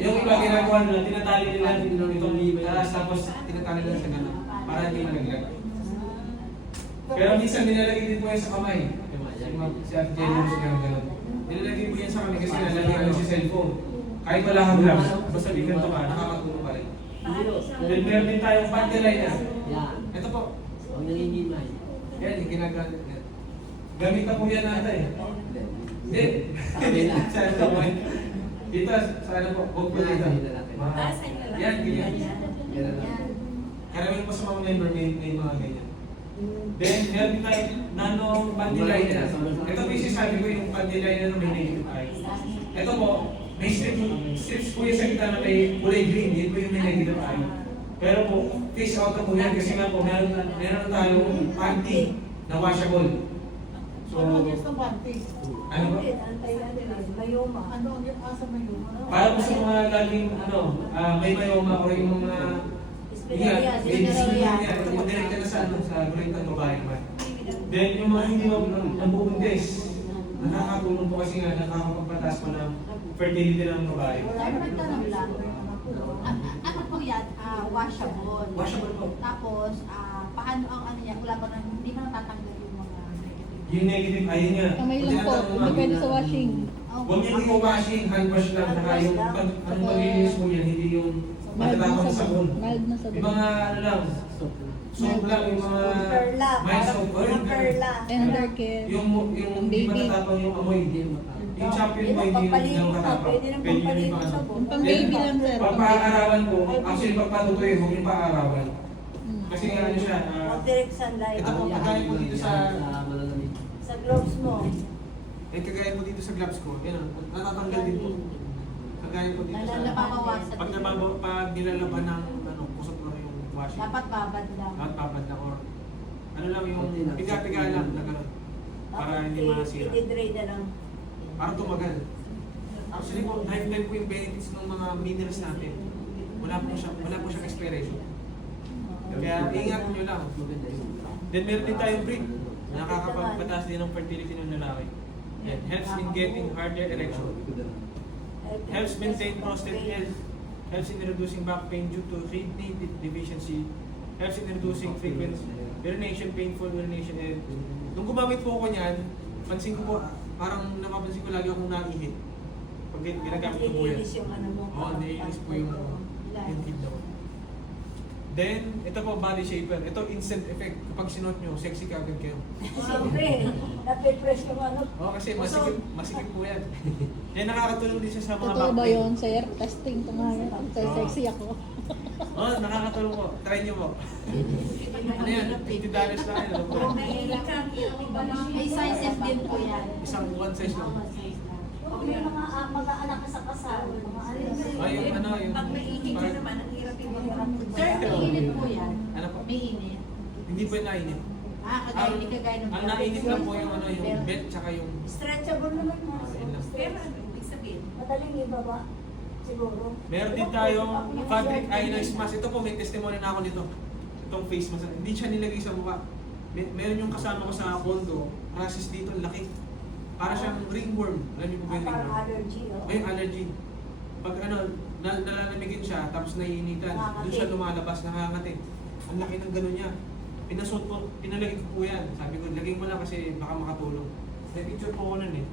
Yung iba ginagawa nila, tinatali nila itong talas, tapos tinatali nila sa gano'n para hindi malaglag. Pero minsan nilalagay din po yan sa kamay. Si Ate Jenny siya gano'n. Nilalagay po yan sa kamay kasi nalagay ano si cellphone. Kahit wala kang gloves, basta bigyan to ka, nakakatulong pa rin. Then meron din tayong panty liner. Ito po. Yan, yung ginagamit yan. Gamit na po yan natin eh. Hindi. Saan ito mo? Dito, saan po? Huwag po dito. Yan, ganyan. Karamihan po sa mga member may mga ganyan. Then, meron din tayo nano panty liner. Ito po yung sasabi ko yung panty liner na may negative ion. Ito po, may strips po yung sa kita na may kulay green. Yun po yung may negative ion. Pero po, face out na po yan kasi nga po, meron tayong panty na washable. So, ano ba? Para po sa mga laging may mayoma o yung mga direkta na sa direkta ng babae naman. Then yung mga hindi nabubuntis, nakakatulong po kasi nga nakakapagpatas po ng fertility ng babae. Ano po yan? Washable. Washable po. Tapos, paano ang ano niya? Wala pa na, hindi na natatanggal yung mga Yung negative ion niya. Kamay lang po, hindi pwede sa washing. Huwag niyo po washing, hand wash lang. Saka yung anong paglilinis mo yan, hindi yung matatapang sa sabon. Mild na sabon. Yung mga ano lang, soap lang, yung mga mild soap. Tender care. Yung hindi matatapang yung amoy. Yung champion mo hindi yung katapang. Pwede yun yung mga Yung pang baby lang sir. Pag paaarawan po, actually pag patutuyin, huwag yung paaarawan. Kasi nga ano siya, Direct sunlight. ito po, pagkain po dito sa gloves mo. kagaya po dito sa gloves ko, yan, natatanggal din po. Kagaya po dito sa... Napapawasan. Pag nilalaban ng kusot lang yung washing. Dapat babad lang. Dapat babad lang or ano lang yung piga-piga lang na gano'n. Para hindi masira. I-dry na lang. Para tumagal. Actually po, lifetime po yung benefits ng mga minerals natin. Wala po siyang expiration. Kaya ingat nyo lang. Then meron din tayong brick. Nakakapagpataas din ng fertility ng lalaki. Yan, helps in getting harder erection. Helps maintain prostate health. Helps in reducing back pain due to kidney deficiency. Helps in reducing frequent urination, painful urination. And nung gumamit po ako niyan, pansin ko po, parang napapansin ko lagi akong naihit. Pag ginagamit ko po yan. Nilinis yung ano mo. Oo, nilinis po yung hintid daw. Then, ito po, body shaper. Ito, instant effect. Kapag sinuot nyo, sexy ka agad kayo. Siyempre, napipress yung ano. Oo, kasi masikip po yan. Yan, nakakatulong din siya sa mga Totoo ba back pain. yun, sir? Testing ko nga yun. Sexy ako. Oo, nakakatulong po. Try nyo po. Ano yan? $80 lang yan. Ano po? May sizes din po yan. Isang one size lang. Yung mga anak ka sa kasal, mga ano. Ay, yung ano, yung... Pag mainit ka naman, ang hirap yung mga Sir, may init po yan. Ano po? May init. Hindi po yung nainit. Hindi kagaya ng Ang nainit lang po yung ano, yung belt, tsaka yung... Stretchable naman mo. Pero ano ibig sabihin? Madaling ibaba. Siguro. Meron din tayong fabric ionized mask. Ito po, may testimony na ako nito. Itong face mask. Hindi siya nilagay sa mukha. Meron yung kasama ko sa condo, rashes dito, ang laki. Para siyang ringworm. Alam niyo po ba yung Parang ringworm? allergy. Oh. May allergy. Pag ano, nalalamigin siya, tapos naiinitan, doon siya lumalabas, nakangati. Ang laki ng gano'n niya. Pinasuot ko, pinalagay ko po yan. Sabi ko, lagay mo lang kasi baka makatulong. May picture po ko nun eh.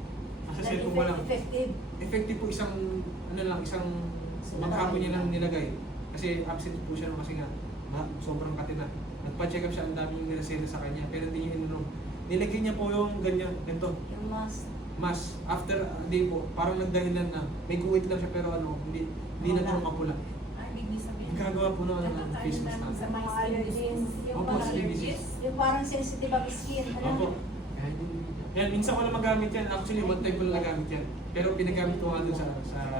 Nasa cellphone ko lang. Effective. Effective po isang, ano lang, isang maghapon niya lang nilagay. Kasi absent po siya no, kasi nga, sobrang kati na. Nagpa-check up siya, ang daming nilasena sa kanya, pero hindi niya inunom. Nilagay niya po yung ganyan, ganito. Yung mask. Mas, after a day po, parang nagdahilan na, may guwit lang siya pero ano, hindi na ganun mapula. Ay, ibig sabihin. Ang gagawa po ng face mask na. Sa mga allergies. Yung Opo, parang, skin disease. yung parang sensitive ang skin. Ano? Opo. Yan, minsan ko lang magamit yan. Actually, one time ko lang nagamit yan. Pero pinagamit ko nga dun sa kasama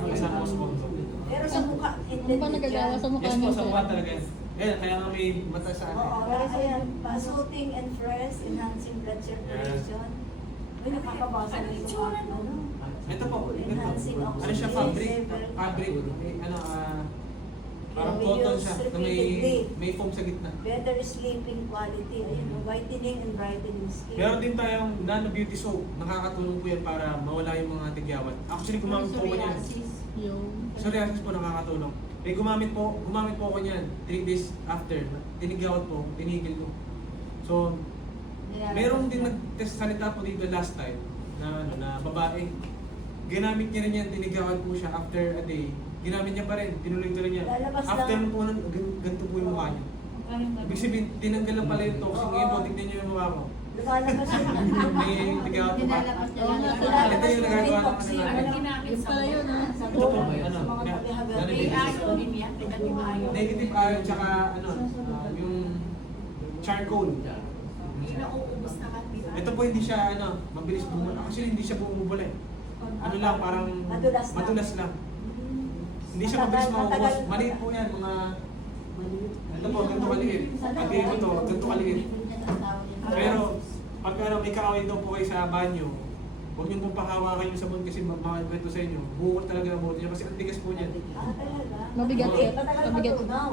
ko sa condo. Pero sa mukha, Ano ba nagagawa sa mukha Yes po, niyo, sa sir? mukha talaga yan. Ayan, kaya nga may mata sa akin. Oo, kasi yan, soothing and fresh, enhancing blood circulation. Uy, nakakabasa na yung mga ano. Ito po, ito. Enhancing Ano siya, fabric? Fabric. Ano, parang We cotton use siya. Na repeatedly. may foam sa gitna. Better sleeping quality, ayun, whitening and brightening skin. Meron din tayong nano beauty soap. Nakakatulong po yan para mawala yung mga tigyawat. Actually, gumamit po ko niyan. Yung... Psoriasis po nakakatulong. Eh, gumamit po ako niyan 3 days after. Tinigyawat po, tinigil ko. So, meron din nag-test salita po dito last time na babae. Ginamit niya rin yan, tinigyawat po siya after a day. Ginamit niya pa rin, tinuloy-tuloy niya. Lalabas After lang. po nun, ganito po yung mukha niya. Ibig sabihin, tinanggal lang pala yung toxin. Ngayon po, tignan niyo yung mukha ko. Lumalabas yung May tigyawat po pa. Nilalabas niya Oo lang. nga, Ito yung nagagawa ng ano Ano natin. ginamit Yung sa pala yun, ha? sa Ito po, buhok, may ano, sa mga na- paghahagal. na- May aso din yan, negative ion. Negative ion tsaka ano, yung charcoal. Hindi na uubos na kanila. Ito po hindi siya ano, mabilis bumula. Actually hindi siya bumubula eh. Ano lang, parang Madulas lang. lang. Hindi siya mabilis maubos. Maliit po yan, mga... Ito po, ganito kaliit. Pag ito, ganito kaliit. Pero, pag ano, may kaaway daw po kayo sa banyo, huwag niyong pong panghawakan yung sabon kasi makakwento sa inyo. Bukol talaga ang buhok niya kasi ang tigas po niyan. Ah, talaga? Mabigat Eh, yan. matagal Mabigat. matunaw.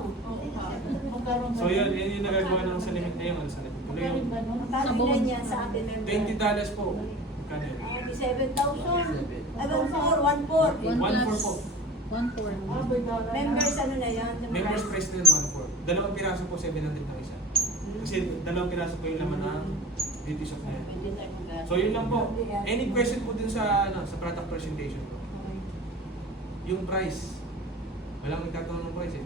So yun yung nagagawa ng salimit na yun. Salimit. Ano yung Magkano bilan yan sa atin? $20 po. Kano yun? 7,000. Ay, 1,400. 1.4 po. 1/4. Members, ano na yan? Members price na yun, 1.4. Dalawang piraso po, 700 ang isa. Kasi dalawang piraso po yung laman ng beauty shop na yan. So yun lang po. Any question po din sa product presentation po? Yung price. Walang nagkataon ng price eh.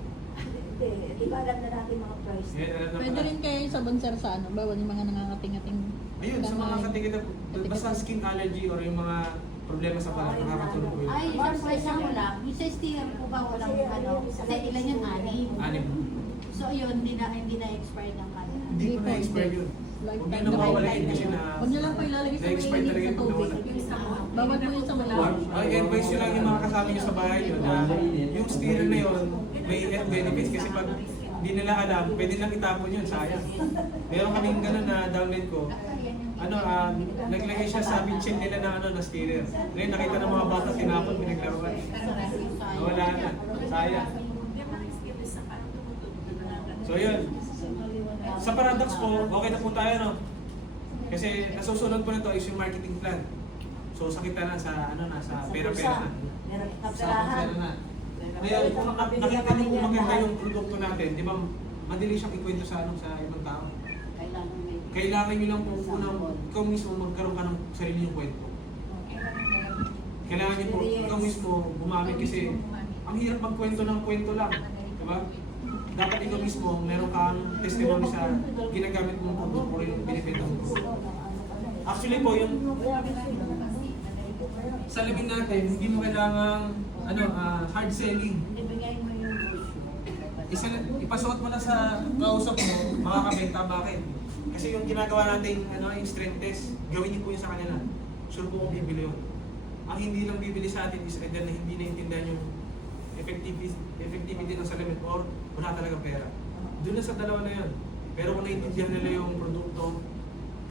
Hindi, di ba alam na natin mga price? Yan, alam na Pwede pala. rin kayo sa bonsar sa ano, bawal yung mga nangangating-ating. Ayun, sa mga katigita po, basta skin allergy or yung mga problema sa balat, nakakatulong po yun. Ay, isang price mo lang. Yung sa sticker po ba walang ano? Kasi ilan yung anim. Anim. So yun, hindi na expired ng kanya. Hindi po na-expire yun. Huwag nyo na mawalain kasi na... Huwag nyo lang po ilalagay sa Na-expire mainit talaga sa yung tubig. pagkawala. Bawal po yung sa malalim. Ay, advice nyo lang yung mga kasama nyo sa bahay nyo na yung steer na yun, may health benefits kasi pag hindi nila alam, pwede lang itapon yun, sayang. Meron kaming gano'n na downline ko, naglagay siya sa windshield nila na na steerer. Ngayon nakita ng mga bata, tinapon, pinaglaruan. Wala na, sayang. So yun, sa Paradox po, okay na po tayo, no? Kasi nasusunod po nito is yung marketing plan. So sakit na sa sa pera-pera na. Meron Sa kaperahan. pera na. Ngayon, kung nakita niyo kung maganda yung produkto natin, di ba, madali siyang ikwento sa ibang tao. Kailangan niyo lang po unang ikaw mismo magkaroon ka ng sarili niyong kwento. Kailangan niyo po ikaw mismo gumamit kasi ang hirap magkwento ng kwento lang, di ba? dapat ikaw mismo, meron kang testimony sa ginagamit mong produkto o yung binibenta mong produkto. Actually po, yung salamin natin, hindi mo kailangang hard selling. Ibigay mo yung Ipasuot mo na sa kausap mo, makakabenta. Bakit? Kasi yung ginagawa natin yung strength test, gawin niyo po yun sa kanila. Sure po kung bibili yun. Ang hindi lang bibili sa atin is either na hindi naintindihan yung effectivity ng salamin or wala talagang pera. Doon na sa dalawa na yun. Pero kung naintindihan nila yung produkto,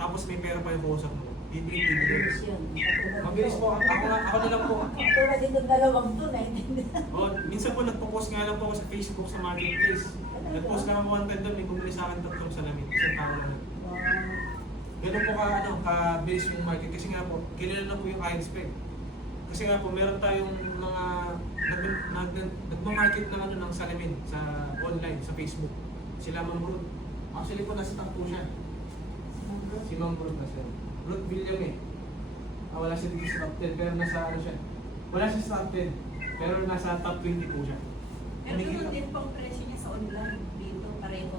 tapos may pera pa yung kausap mo, bibili. Mabilis po. Ako na lang po. tulad dito dalawang to, naintindihan. Minsan po nagpo-post nga lang po ako sa Facebook sa marketplace. Nag-post lang ako one time doon, may bumili sa akin 3 salamin. Isang tao lang. Ganun po ka-base yung market. Kasi nga po, kilala na po yung high-spec. Kasi nga po, meron tayong mga nagma-market ng salamin sa online, sa Facebook. Sila Ma'am Ruth. Actually po, nasa top 2 siya. Si Ma'am Ruth na siya. Ruth William wala siya dito sa top 10, pero nasa siya. Wala siya sa top 10, pero nasa top 20 po siya. Pero yun din pang presyo niya sa online. Dito, pareho.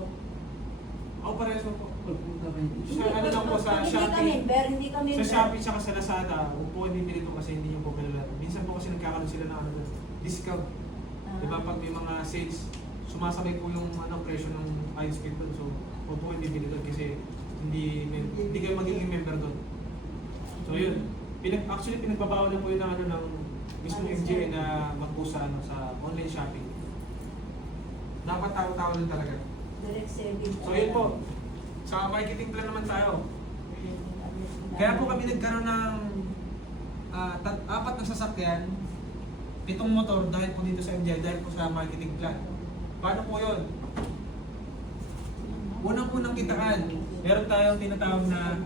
Ako parehas po. Siya lang po sa Hindi kami, Shopee. pero hindi kami. Sa Shopee tsaka sa Lazada, huwag po hindi dito kasi hindi niyo po kilala. Minsan po kasi nagkakaroon sila ng discount. Diba pag may mga sales, sumasabay po yung presyo ng high-speed doon. So, huwag po hindi dito kasi hindi kayo magiging member doon. So yun, actually pinagbabawal na po yun ng mismo MGA na mag-post sa online shopping. Dapat tao-tao lang talaga. Direct selling. So yun po, sa marketing plan naman tayo. Kaya po kami nagkaroon ng 4 na sasakyan, 7 motor dahil po dito sa MGA, dahil po sa marketing plan. Paano po yun? Unang kitaan, meron tayong tinatawag na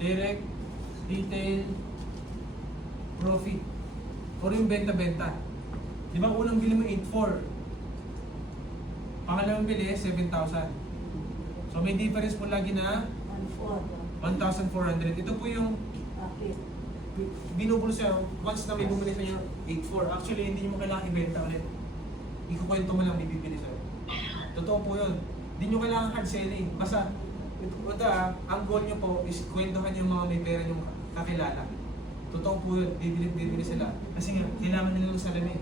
direct, retail, profit, or yung benta-benta. Di ba unang bili mo 8,400, pangalawang bili 7,000. So may difference po lagi na 1,400. Ito po yung binubulo siya once na may bumili sa inyo 8,400. Actually hindi mo kailangan ibenta ulit. Ikukwento mo lang may bibili sa'yo. Totoo po yun. Hindi nyo kailangan hard selling. Basta, ang goal nyo po is kwentuhan yung mga may pera yung kakilala. Totoo po yun. Bibili sila. Kasi nga, kailangan nila ng salamin.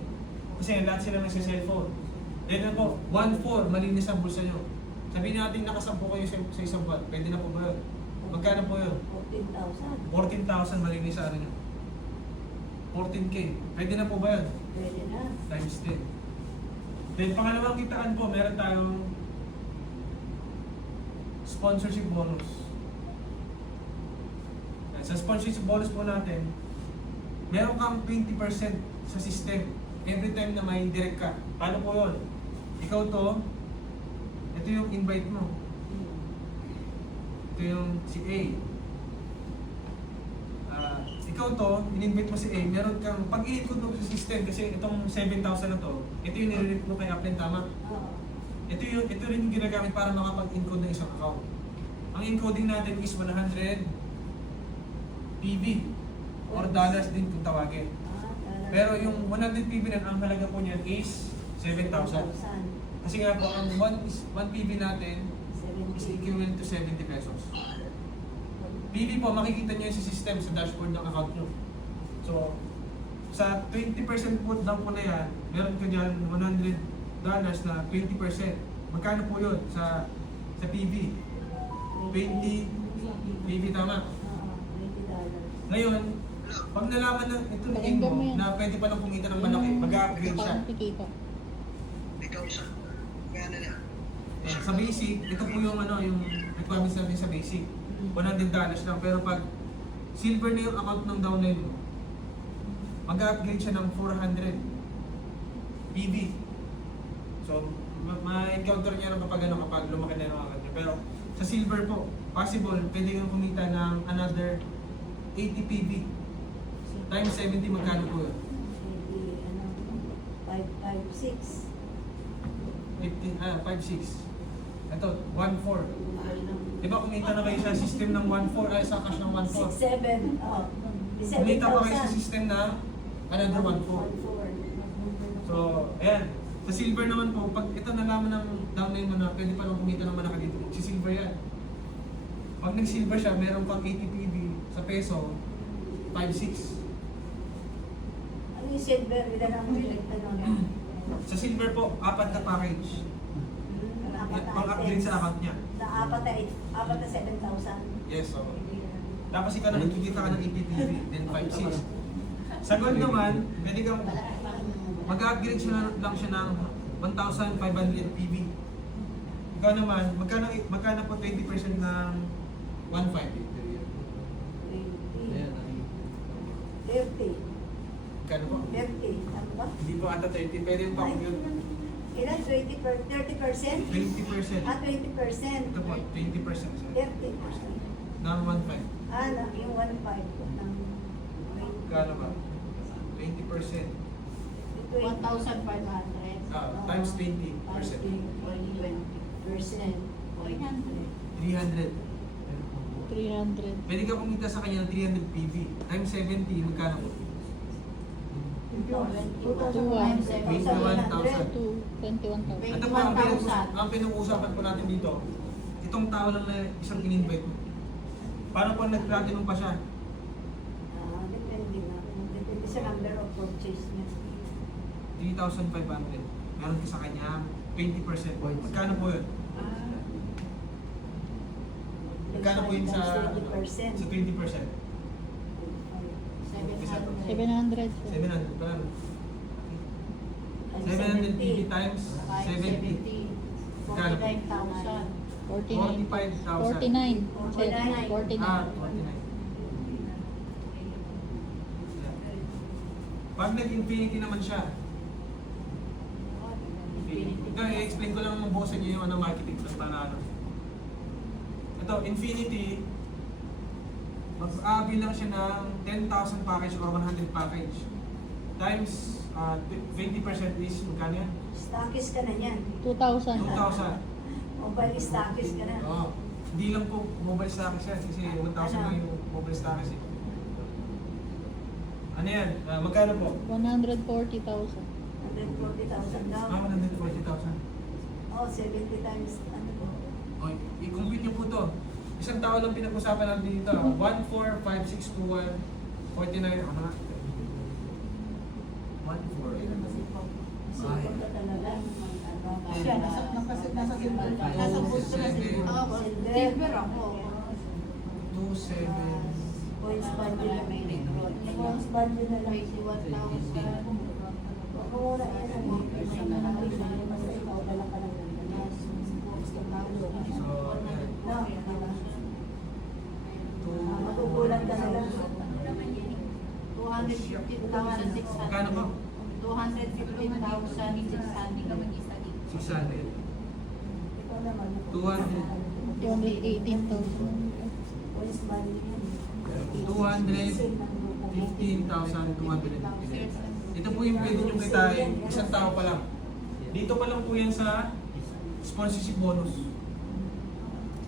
Kasi nga, lahat sila nagsa-cellphone. Then po, 1,400, malinis ang bulsa nyo. Sabihin natin nakasampo kayo sa isang buwan. Pwede na po ba yun? Magkano po yun? 14,000 malinis sa ano nyo. 14K. Pwede na po ba yun? Pwede na. Times 10. Then pangalawang kitaan po, meron tayong sponsorship bonus. Sa sponsorship bonus po natin, meron kang 20% sa system every time na may direct ka. Paano po yun? Ikaw to, ito yung invite mo. Ito yung si A. Ikaw to, in-invite mo si A, meron kang, pag i-include mo sa system, kasi itong 7,000 na to, ito yung nire-rate mo kay Upline, tama? Ito rin yung ginagamit para makapag-encode ng isang account. Ang encoding natin is 100 PB or dollars din kung tawagin. Pero yung 100 PB na ang halaga po niyan is 7,000. Kasi nga po, ang 1 PB natin is equivalent to 70 pesos. PB po, makikita nyo sa system, sa dashboard ng account nyo. So, sa 20% po down po na yan, meron ka dyan $100 na 20%. Magkano po yun sa PB? 20 PB, tama? Ngayon, pag nalaman na ito mo na pwede palang kumita ng malaki, mag-upgrade siya. Sa basic, ito po yung yung requirements natin sa basic. $100 lang, pero pag silver na yung account ng downline mo, mag-upgrade siya ng 400 PB. So, ma-encounter niya rin kapag lumaki na yung account niya. Pero sa silver po, possible, pwede kang kumita ng another 80 PB. Times 70, magkano po yun? 5,600. 5,600. Ito, 1,400. Diba kumita na kayo sa system ng 1,400, ay sa cash ng 1,400? 6,700. Kumita pa kayo sa system na another 1,400. So, ayan. Sa silver naman po, pag ito nalaman ng downline mo na pwede pa lang kumita ng malaki dito, si silver yan. Pag nag-silver siya, meron pang 80 PB sa peso, 5.6. Ano yung silver? Ilan ang direkta nun? Sa silver po, 4 na package. Pang-upgrade sa account niya. Na apat na 7,000. Yes, so. Tapos ikaw na nagkikita ka ng 80 PB, then 5.6. Sa gold naman, pwede kang mag-upgrade lang siya ng 1,500 PB. Ikaw naman, magkano po 20% ng 1.5? 30. Magkano po? 30. Ano ba? Hindi po ata 30, pwede yung pang-compute. Ilan? 30%? 20%. Ah, 20%. Ito po, 20%. Sir. 30. Ng 1.5. Ah, yung 1.5 po ng Magkano ba? 20%. 1,500. Times 20%. 20%. 300. 300. Pwede ka kumita sa kanya ng 300 PB. Times 70, magkano po? 21,000. To 21,000. Ito po, ang pinag-uusapan po natin dito, itong tao lang na isang in-invite mo. Paano po nag-platinum pa siya? Depende na. Depende sa number of purchase niya. 3,500. Meron ka sa kanya 20%. Magkano po yun? Magkano po yun sa 20%. sa 20%? 700. 700 pa lang. 700 PB times 70. 49,000. 49. 45,000. 49. 49. 49. Pag nag-infinity naman siya, ito, i-explain ko lang ng boss niyo yung marketing plan para ano. Ito, infinity, mag-aabil lang siya ng 10,000 package or 100 package. Times 20% is magkano yan? Stockist ka na yan. 2,000. 2,000. Mobile stockist ka na. Oo. Hindi lang po mobile stockist yan kasi 1,000 lang yung mobile stockist. Ano yan? Magkano po? 140,000. 140,000 daw. 140,000. Oh, 70 times ano po? Okay, i-compute niyo po to. Isang tao lang pinag-usapan natin dito. 1, 4, 5, 6, 2, 1, 49, ano nga? 1, 4. Sipon ka talaga. Siya, nasa silver. Nasa gusto na silver. Ako, silver ako. 2, 7. Points bundle na may recruit. Points bundle na lang. 21,000. Kung wala yan, ano, isang na lang isa, basta ikaw dala ka ng ganyan. So, yan. No, diba? 2. Matugulan ka na lang. 215,600. Magkano po? 215,600. 600. Ikaw naman. 200. 218,000. Points bundle yan. 215,250. Ito po yung pwede nyo kitain, isang tao pa lang. Dito pa lang po yan sa sponsorship bonus.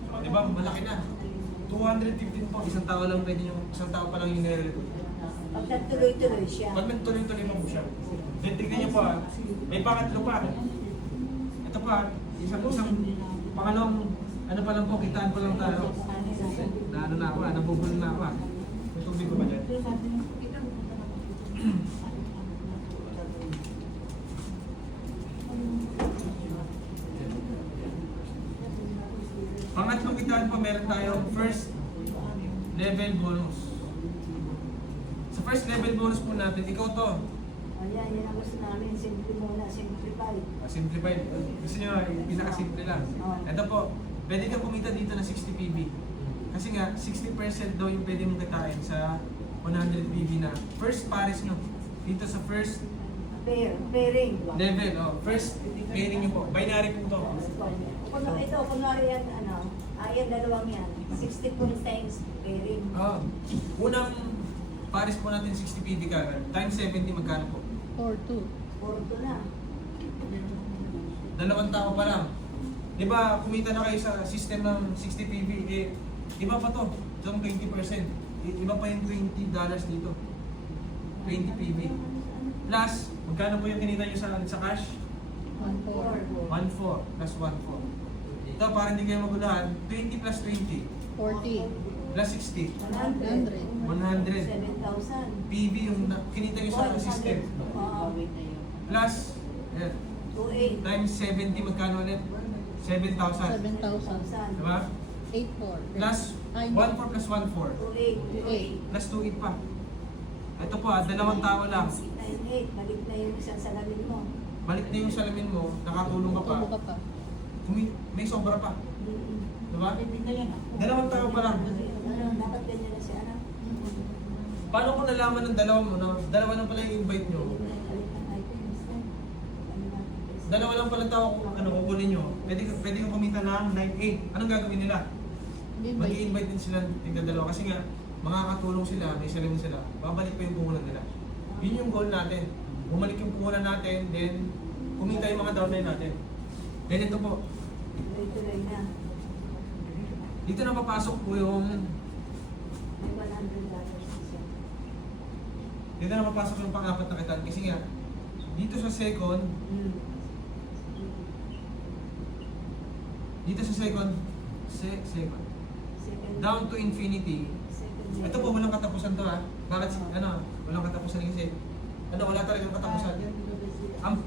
O, di ba? Malaki na. 215 po, isang tao lang pwede nyo, isang tao pa lang yung nire-recruit. Pag nagtuloy-tuloy siya. Pag nagtuloy-tuloy pa po siya. Then tignan nyo pa, may pangatlo pa. Ito pa, isang pangalawang, ano pa lang po, kitaan pa lang tayo. Na ano na ako, nabubul na ako. May tubig ko ba dyan? Pangatlong kitaan po, meron tayong first level bonus. Sa first level bonus po natin, ikaw to. Ayan, yan ang gusto namin. Simple muna, simplified. Simplified. Gusto nyo, pinaka-simple lang. Ito po, pwede kang kumita dito na 60 PB. Kasi nga, 60% daw yung pwede mong kitain sa 100 PB na first pares nyo. Dito sa first Pairing. level, first pairing nyo po. Binary po to. Ito, kunwari yan, ano, yan, dalawang yan. 60 points times pairing. Unang pares po natin 60 PB ka. Times 70, magkano po? 4,200. 4 na. Dalawang tao pa lang. Di ba, kumita na kayo sa system ng 60 PB, iba pa to, itong 20%. Iba pa yung $20 dito. 20 PB. Plus, magkano po yung kinita nyo sa cash? 1-4. 1-4 plus 1-4. Ito, para hindi kayo magulahan, 20 plus 20 40. plus 60. 100. 100. 7,000. PV yung kinita nyo sa system. Plus, ayan, 2,800. times 70, magkano ulit? 7,000. 7,000. Diba? 8-4. Plus, Ay, 1-4 plus 1-4. 2,800. Plus 2-8 pa. Ito po, dalawang tao lang. 9,800. Balik na yung isang salamin mo. Balik na yung salamin mo, nakatulong ka pa. Tubo ka pa. May sobra pa. Mm-mm. Diba? Dalawang tao pa lang. Ano, dapat ganyan na siya, ano? Paano ko nalaman ng dalawa mo na dalawa lang pala yung invite nyo? Dalawa lang pala tao kukunin nyo. Pwede kang kumita ng 9-8. Anong gagawin nila? Mag-i-invite din sila tignan dalawa kasi nga makakatulong sila, may salamin sila. Babalik pa yung puhunan nila. Yun yung goal natin. Bumalik yung puhunan natin, then kumita yung mga downline natin. Then ito po, Tuloy-tuloy na. dito na papasok po yung May $100 siya. dito na papasok yung pang-apat na kitan kasi nga dito sa second second Second. down to infinity. Second. Ito po walang katapusan to ha. Bakit walang katapusan kasi wala talagang katapusan.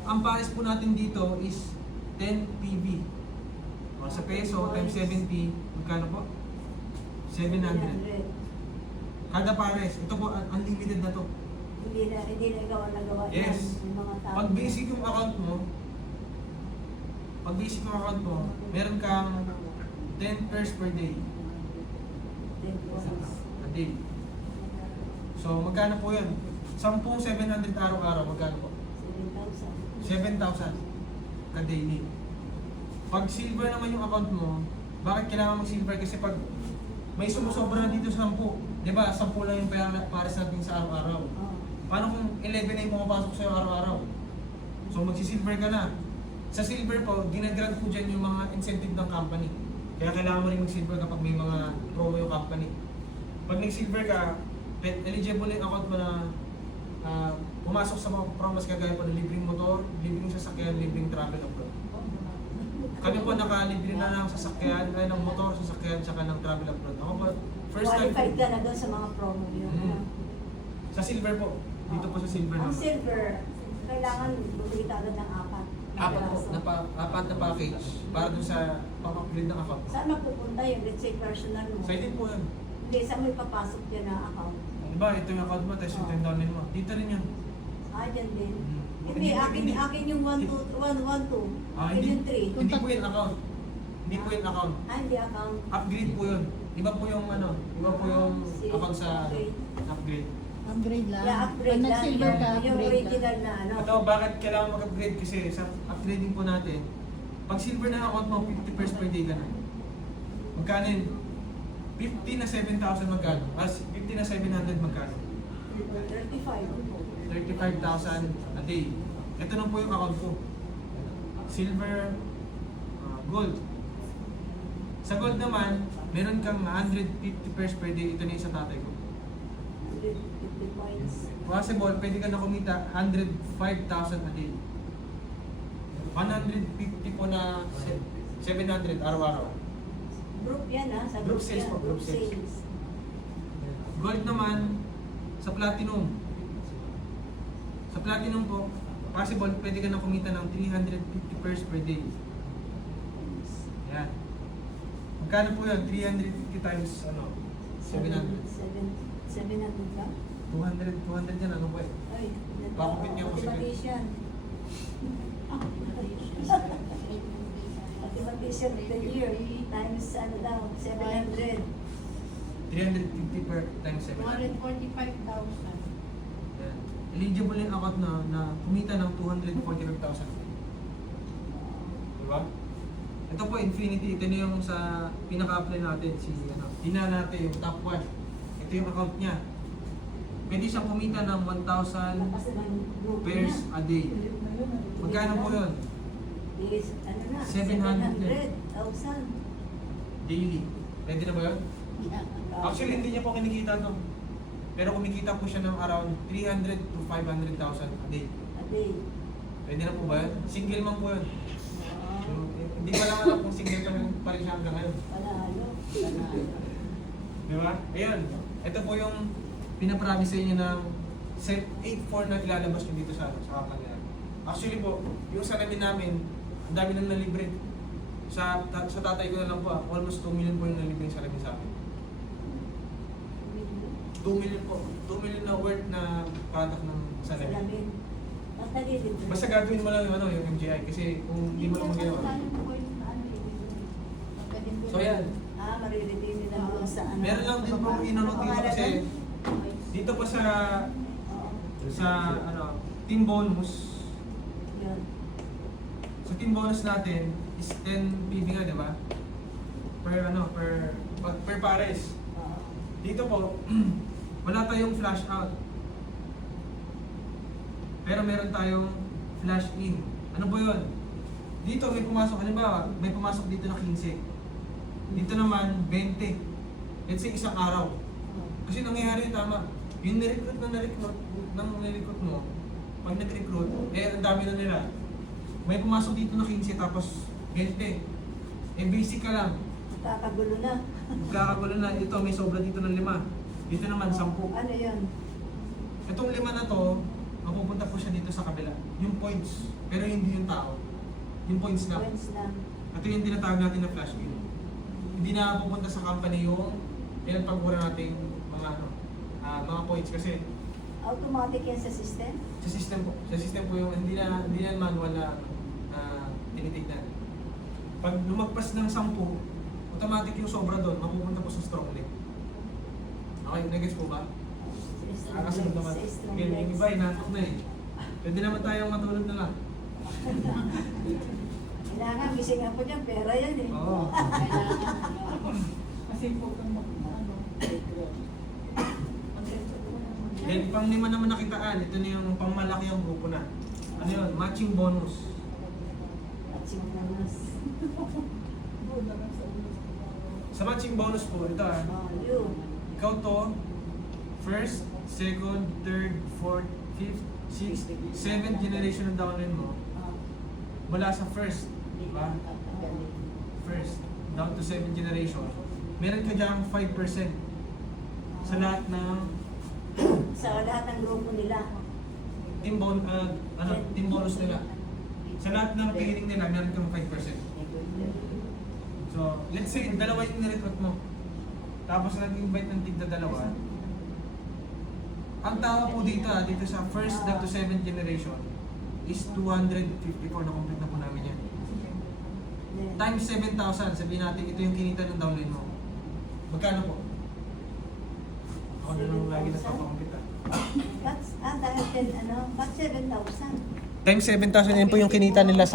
Ang pares po natin dito is 10 PV. O, sa peso times 70, magkano po? 700. Kada pares. Ito po unlimited na to. Hindi na ikaw ang nagawa Yes. yan. Yung mga tao. Pag basic yung account mo, meron kang 10 pairs per day. 10 points. A day. So, magkano po yun? 10,700 araw-araw, magkano po? 7,000. 7,000 ka-daily. Pag silver naman yung account mo, bakit kailangan mag-silver? Kasi pag may sumusobra na dito sa 10, di ba? 10 lang yung pares natin sa araw-araw. Oh. Paano kung 11 na yung pumapasok sa'yo araw-araw? So magsisilver ka na. Sa silver po, ginagrant po dyan yung mga incentive ng company. Kaya kailangan mo rin mag-silver kapag may mga promo yung company. Pag nag-silver ka, eligible yung account mo na pumasok sa mga promos kagaya po ng libreng motor, libreng sasakyan, libreng travel abroad. Kami po nakalibre na ng sasakyan, ay ng motor, sasakyan, tsaka ng travel abroad. Ako po, first time Qualified po. ka na doon sa mga promo yun. Sa silver po. Dito po sa silver Ang naman. silver, kailangan bumili ka agad ng 4. Apat po, apat na package para dun sa pang-upgrade ng account. Saan mapupunta yung, let's say, personal mo? Sa din po yun. Hindi, saan mo ipapasok yan na account? Diba, ito yung account mo, tapos ito yung downline mo. Dito rin yan. Dyan din. Hindi, Hindi, hindi. akin yung 1, 2, 1, 1, 2. Ah, Akin yung 3. Hindi po yung account. Hindi po yung account. Hindi account. Upgrade po yun. Iba po yung iba po yung account sa upgrade. Upgrade lang. Yeah, upgrade Pag lang. nag-silver ka, Yung upgrade original lang. na ano. Ito, bakit kailangan mag-upgrade? Kasi sa upgrading po natin, pag silver na account mo, 50 pairs per day ka na. Magkano yun? 50 na 7,000 magkano? 50 na 700 magkano? 35. 35,000 a day. Ito na po yung account ko. Silver, gold. Sa gold naman, meron kang 150 pairs per day. Ito na yung sa tatay ko. 50 points. Possible, pwede ka na kumita 105,000 a day. 150 po na 700 araw-araw. Group yan ha. Sa Group sales yan, po, group sales. sales. Gold naman, sa platinum. Sa platinum po, possible, pwede ka na kumita ng 350 pairs per day. Yan. Magkano po yun? 350 times, 700. 700 ba? 200 yan, ano po eh. Ay, Pakupit niya ako sa mathematician. Mathematician of the year times daw, 700. 350 per times 700. 145,000. Yan. Eligible yung account na kumita ng 245,000. Diba? Ito po, Infinity. Ito na yung sa pinaka-apply natin. Tingnan natin yung top 1. Ito yung account niya. Pwede siyang kumita ng 1,000 Lakas naman yung group pairs niya. a day. Magkano po yun? Is, ano na, 700. 700,000. Daily. Pwede na ba yun? Actually, hindi niya po kinikita to. Pero kumikita po siya ng around 300 to 500,000 a day. A day. Pwede na po ba yun? Single man po yun. Hindi ko lang alam kung single pa rin siya hanggang ngayon. Panalo. Di ba? Ayun. Ito po yung pinapromise sa inyo ng set 8.4 na ilalabas nyo dito sa kaplan nila. Actually po, yung salamin namin, ang dami nang nalibre. Sa tatay ko na lang po, almost 2 million po yung nalibre yung salamin sa akin. 2 million po. 2 million na worth na product ng salamin. Salamin. Mas nalilito. Basta gagawin mo lang yung, yung MGI kasi kung hindi mo lang magawa. So yan. Mariritin nila doon sa ano. Meron lang din po inunod dito kasi dito po sa team bonus. Yun. Sa team bonus natin is 10 PB nga, di ba? Per pares. Dito po, wala tayong flash out. Pero meron tayong flash in. Ano po yun? Dito may pumasok, halimbawa, may pumasok dito na 15. Dito naman, 20. Let's say isang araw. Kasi nangyayari tama. Yung nirecruit mo, pag nag-recruit, ang dami na nila. May pumasok dito na 15 tapos 20. Basic ka lang. Kakagulo na. Kakagulo na. Ito, may sobra dito ng 5. Dito naman, 10. Ano yun? Itong 5 na to, mapupunta po siya dito sa kabila. Yung points. Pero hindi yung tao. Yung points lang. Points lang. Ito yung tinatawag natin na flash in. Hindi na pupunta sa company yung pinagpagmura nating mga points kasi Automatic yan sa system? sa system po. Sa system po yung hindi na manual na tinitignan. Pag lumagpas ng 10, automatic yung sobra doon, mapupunta po sa strong link. Okay, nag-gets po ba? Kakasunod naman. Okay, yung iba, inaantok na eh. Pwede naman tayong matulog na lang. Kailangan, gising ako dyan, pera yan eh. Oo. Kasi po kung Then, pang 5 naman nakitaan, ito na yung pangmalaki ang grupo na. Ano yun? Matching bonus. At bonus. Sa matching bonus po, ito Yun. ikaw to, first, second, third, fourth, fifth, sixth, seventh generation ng downline mo, mula sa first, diba? First, down to 7th generation, meron ka dyan 5% sa lahat ng Sa lahat ng grupo nila. team bonus nila. Sa lahat ng pairing nila, meron kang 5%. So, let's say, dalawa yung nirecruit mo. Tapos nag-invite ng tigda dalawa. Ang tawa po dito sa first down to 7th generation is 254 na complete na po namin yan. Times 7,000, sabihin natin, ito yung kinita ng downline mo. Magkano po? Ako na lang lagi nagpapakumpita. Dahil 10, ba't 7,000? Times 7,000 yun po yung kinita nila sa